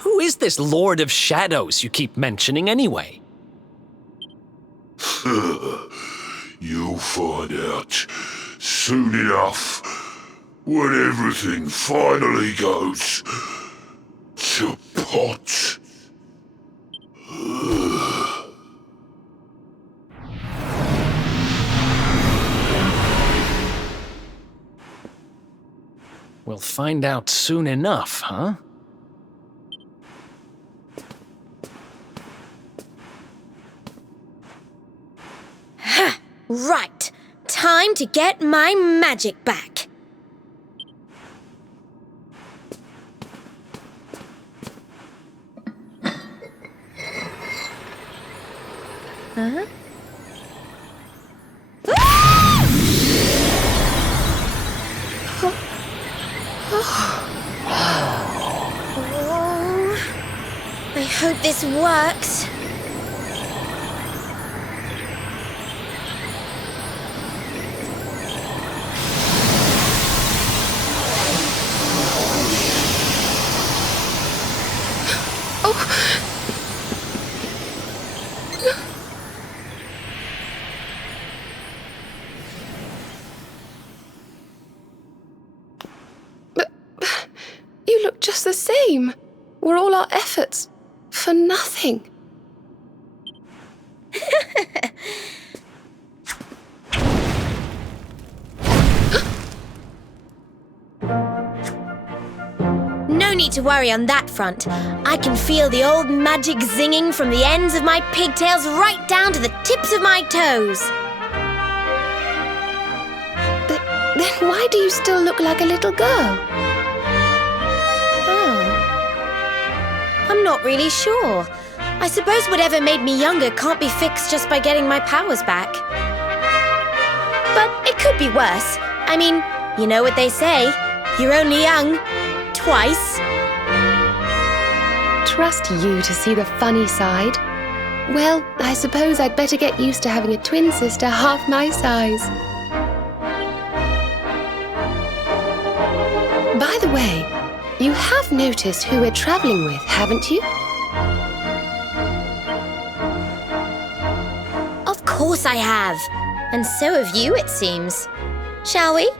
Who is this Lord of Shadows you keep mentioning anyway? You'll find out Soon enough, when everything finally goes to pot. We'll find out soon enough, huh? Right. Time to get my magic back. Huh? I hope this works. You look just the same. Were all our efforts for nothing? No need to worry on that front. I can feel the old magic zinging from the ends of my pigtails right down to the tips of my toes. Then why do you still look like a little girl? I'm not really sure. I suppose whatever made me younger can't be fixed just by getting my powers back. But it could be worse. I mean, you know what they say. You're only young. Twice. Trust you to see the funny side. Well, I suppose I'd better get used to having a twin sister half my size. By the way, you have noticed who we're traveling with, haven't you? Of course I have. And so have you, it seems. Shall we?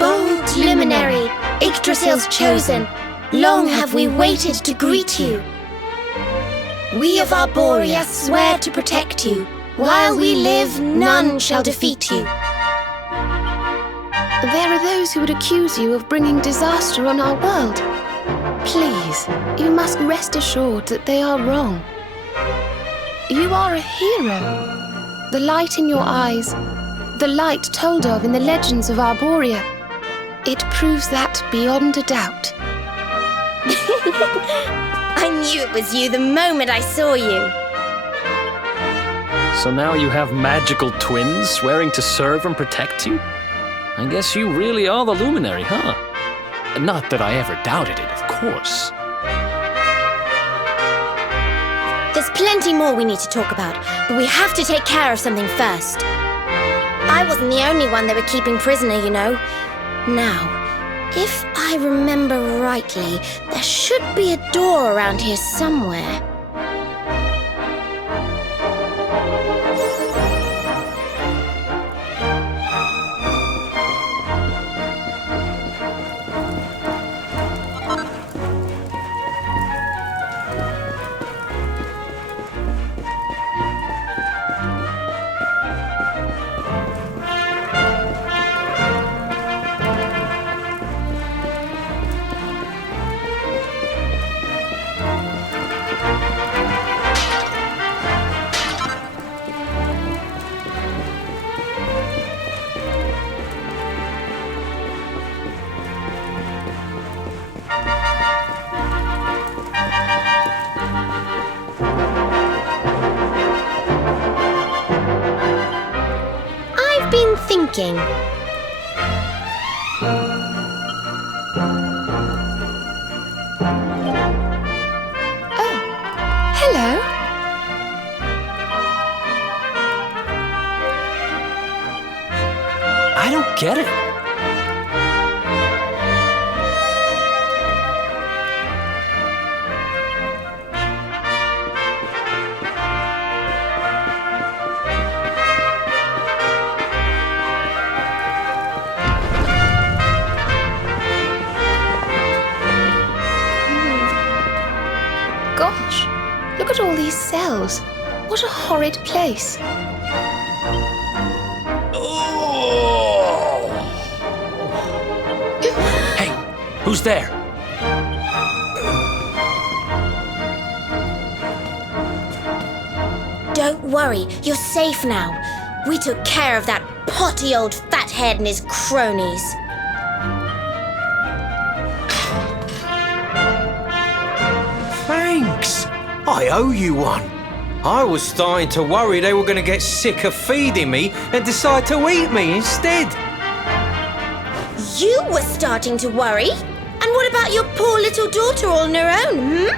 Bold luminary, Yggdrasil's chosen, long have we waited to greet you. We of Arborea swear to protect you. While we live, none shall defeat you. There are those who would accuse you of bringing disaster on our world. Please, you must rest assured that they are wrong. You are a hero. The light in your eyes, the light told of in the legends of Arborea, it proves that beyond a doubt. I knew it was you the moment I saw you. So now you have magical twins swearing to serve and protect you? I guess you really are the luminary, huh? Not that I ever doubted it, of course. There's plenty more we need to talk about, but we have to take care of something first. I wasn't the only one they were keeping prisoner, you know. Now, if I remember rightly, there should be a door around here somewhere. Thinking. Oh, hello. I don't get it. these cells? What a horrid place. Hey, who's there? Don't worry, you're safe now. We took care of that potty old fathead and his cronies. Thanks. I owe you one. I was starting to worry they were going to get sick of feeding me and decide to eat me instead. You were starting to worry? And what about your poor little daughter all on her own,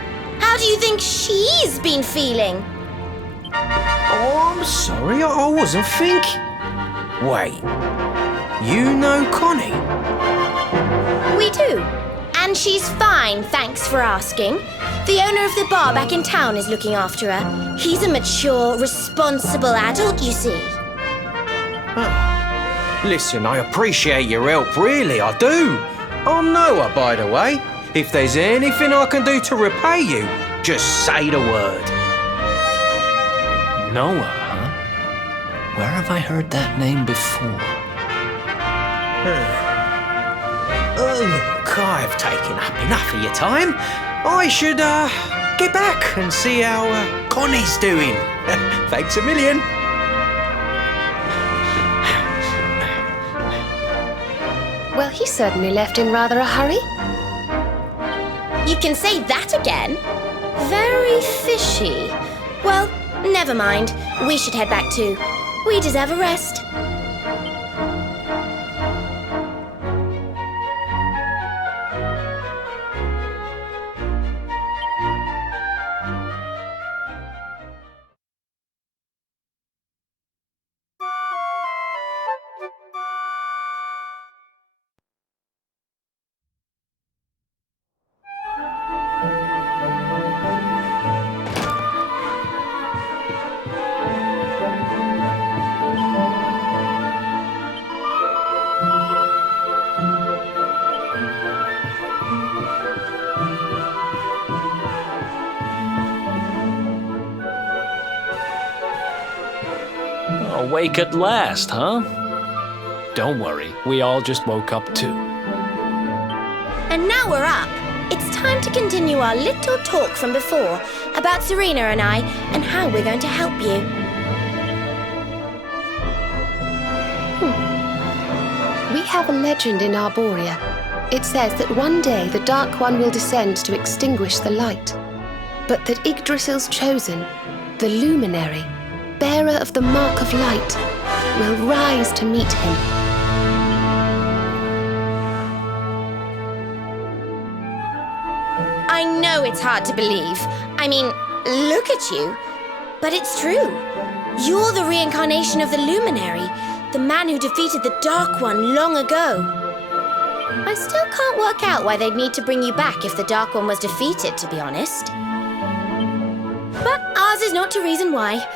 How do you think she's been feeling? Oh, I'm sorry, I wasn't thinking. Wait, you know Connie? We do. And she's fine, thanks for asking. The owner of the bar back in town is looking after her. He's a mature, responsible adult, you see. Oh. Listen, I appreciate your help, really, I do. I'm Noah, by the way. If there's anything I can do to repay you, just say the word. Noah, huh? Where have I heard that name before? Look, I've taken up enough of your time. I should, get back and see how, Connie's doing. Thanks a million. Well, he certainly left in rather a hurry. You can say that again. Very fishy. Well, never mind. We should head back too. We deserve a rest. Awake at last, huh? Don't worry, we all just woke up too. And now we're up. It's time to continue our little talk from before about Serena and I and how we're going to help you. We have a legend in Arborea. It says that one day the Dark One will descend to extinguish the light, but that Yggdrasil's chosen, the Luminary, bearer of the Mark of Light, will rise to meet him. I know it's hard to believe. I mean, look at you. But it's true. You're the reincarnation of the Luminary, the man who defeated the Dark One long ago. I still can't work out why they'd need to bring you back if the Dark One was defeated, to be honest. But ours is not to reason why.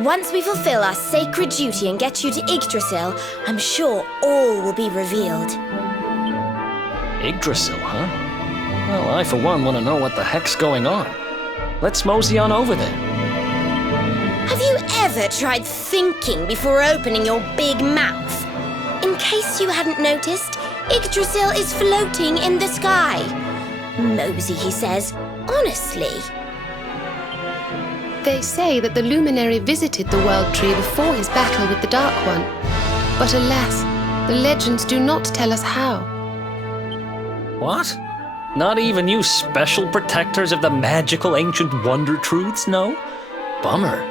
Once we fulfill our sacred duty and get you to Yggdrasil, I'm sure all will be revealed. Yggdrasil, huh? Well, I for one want to know what the heck's going on. Let's mosey on over there. Have you ever tried thinking before opening your big mouth? In case you hadn't noticed, Yggdrasil is floating in the sky. Mosey, he says. Honestly. They say that the Luminary visited the World Tree before his battle with the Dark One. But alas, the legends do not tell us how. What? Not even you special protectors of the magical ancient wonder truths know? Bummer.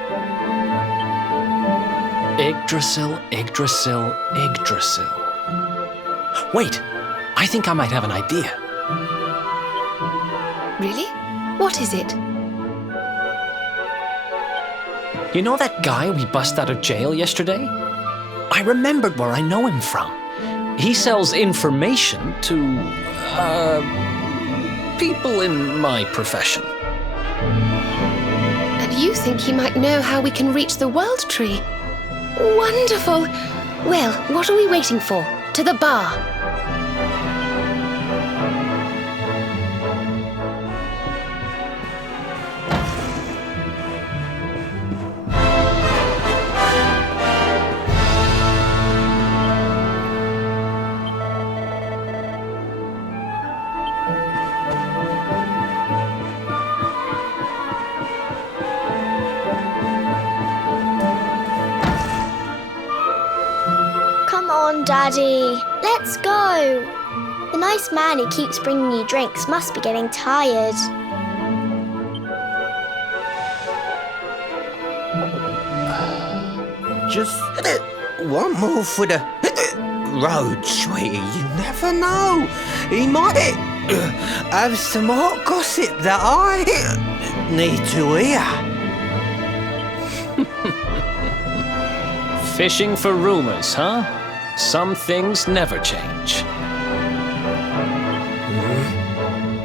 Yggdrasil, Yggdrasil, Yggdrasil. Wait, I think I might have an idea. Really? What is it? You know that guy we bust out of jail yesterday? I remembered where I know him from. He sells information to, people in my profession. And you think he might know how we can reach the World Tree? Wonderful! Well, what are we waiting for? To the bar! Daddy. Let's go. The nice man who keeps bringing you drinks must be getting tired. Just one more for the road, sweetie. You never know. He might have some hot gossip that I need to hear. Fishing for rumors, huh? Some things never change.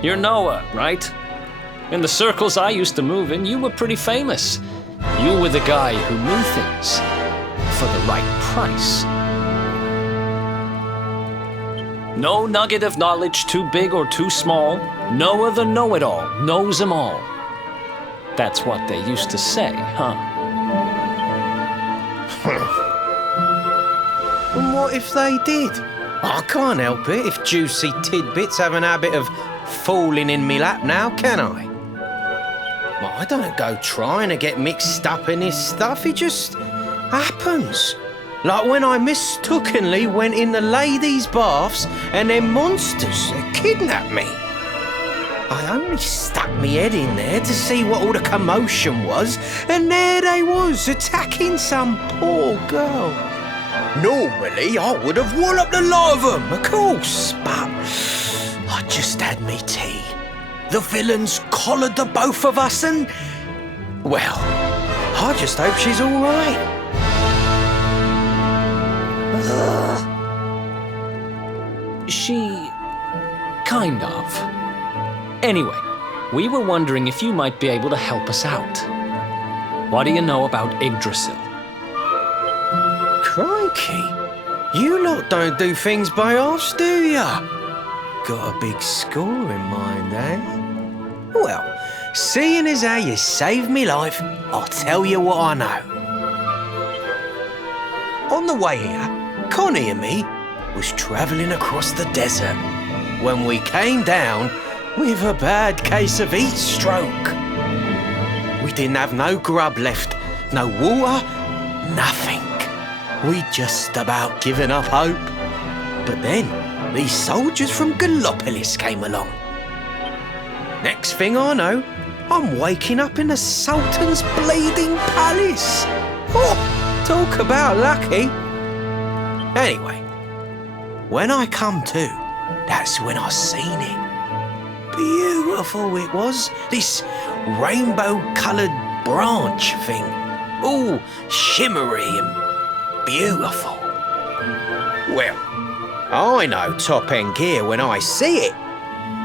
You're Noah, right? In the circles I used to move in, you were pretty famous. You were the guy who knew things for the right price. No nugget of knowledge too big or too small. Noah the know-it-all knows them all. That's what they used to say, huh? And what if they did? I can't help it if juicy tidbits have an habit of falling in me lap now, can I? Well, I don't go trying to get mixed up in this stuff, it just happens. Like when I mistakenly went in the ladies' baths and them monsters kidnapped me. I only stuck me head in there to see what all the commotion was, and there they was, attacking some poor girl. Normally, I would have walloped the lot of them, of course, but I just had me tea. The villains collared the both of us and, well, I just hope she's all right. She... kind of. Anyway, we were wondering if you might be able to help us out. What do you know about Yggdrasil? Crikey, you lot don't do things by halves, do ya? Got a big score in mind, eh? Well, seeing as how you saved me life, I'll tell you what I know. On the way here, Connie and me was travelling across the desert when we came down with a bad case of heat stroke. We didn't have no grub left, no water, nothing. We'd just about given up hope. But then these soldiers from Gallopolis came along. Next thing I know, I'm waking up in the Sultan's bleeding palace. Oh, talk about lucky. Anyway, when I come to, that's when I seen it. Beautiful it was, this rainbow-coloured branch thing. All shimmery and beautiful. Well, I know top-end gear when I see it.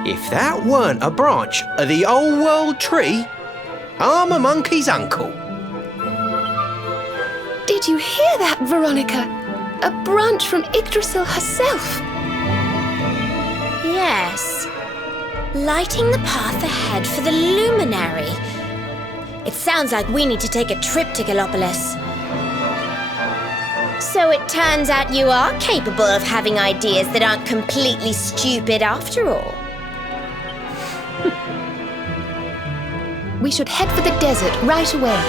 If that weren't a branch of the old world tree, I'm a monkey's uncle. Did you hear that, Veronica? A branch from Yggdrasil herself. Yes. Lighting the path ahead for the luminary. It sounds like we need to take a trip to Gallopolis. So it turns out you are capable of having ideas that aren't completely stupid after all. We should head for the desert right away.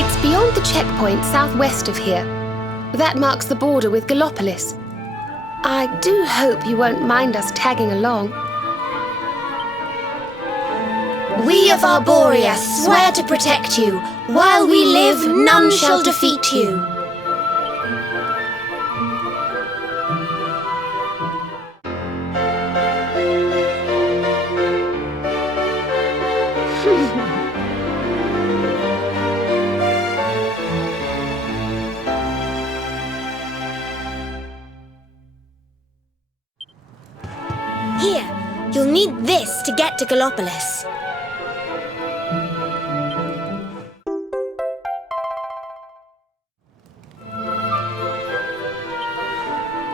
It's beyond the checkpoint southwest of here. That marks the border with Gallopolis. I do hope you won't mind us tagging along. We of Arborea swear to protect you. While we live, none shall defeat you. Here, you'll need this to get to Gallopolis.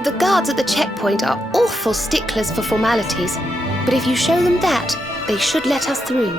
The guards at the checkpoint are awful sticklers for formalities, but if you show them that, they should let us through.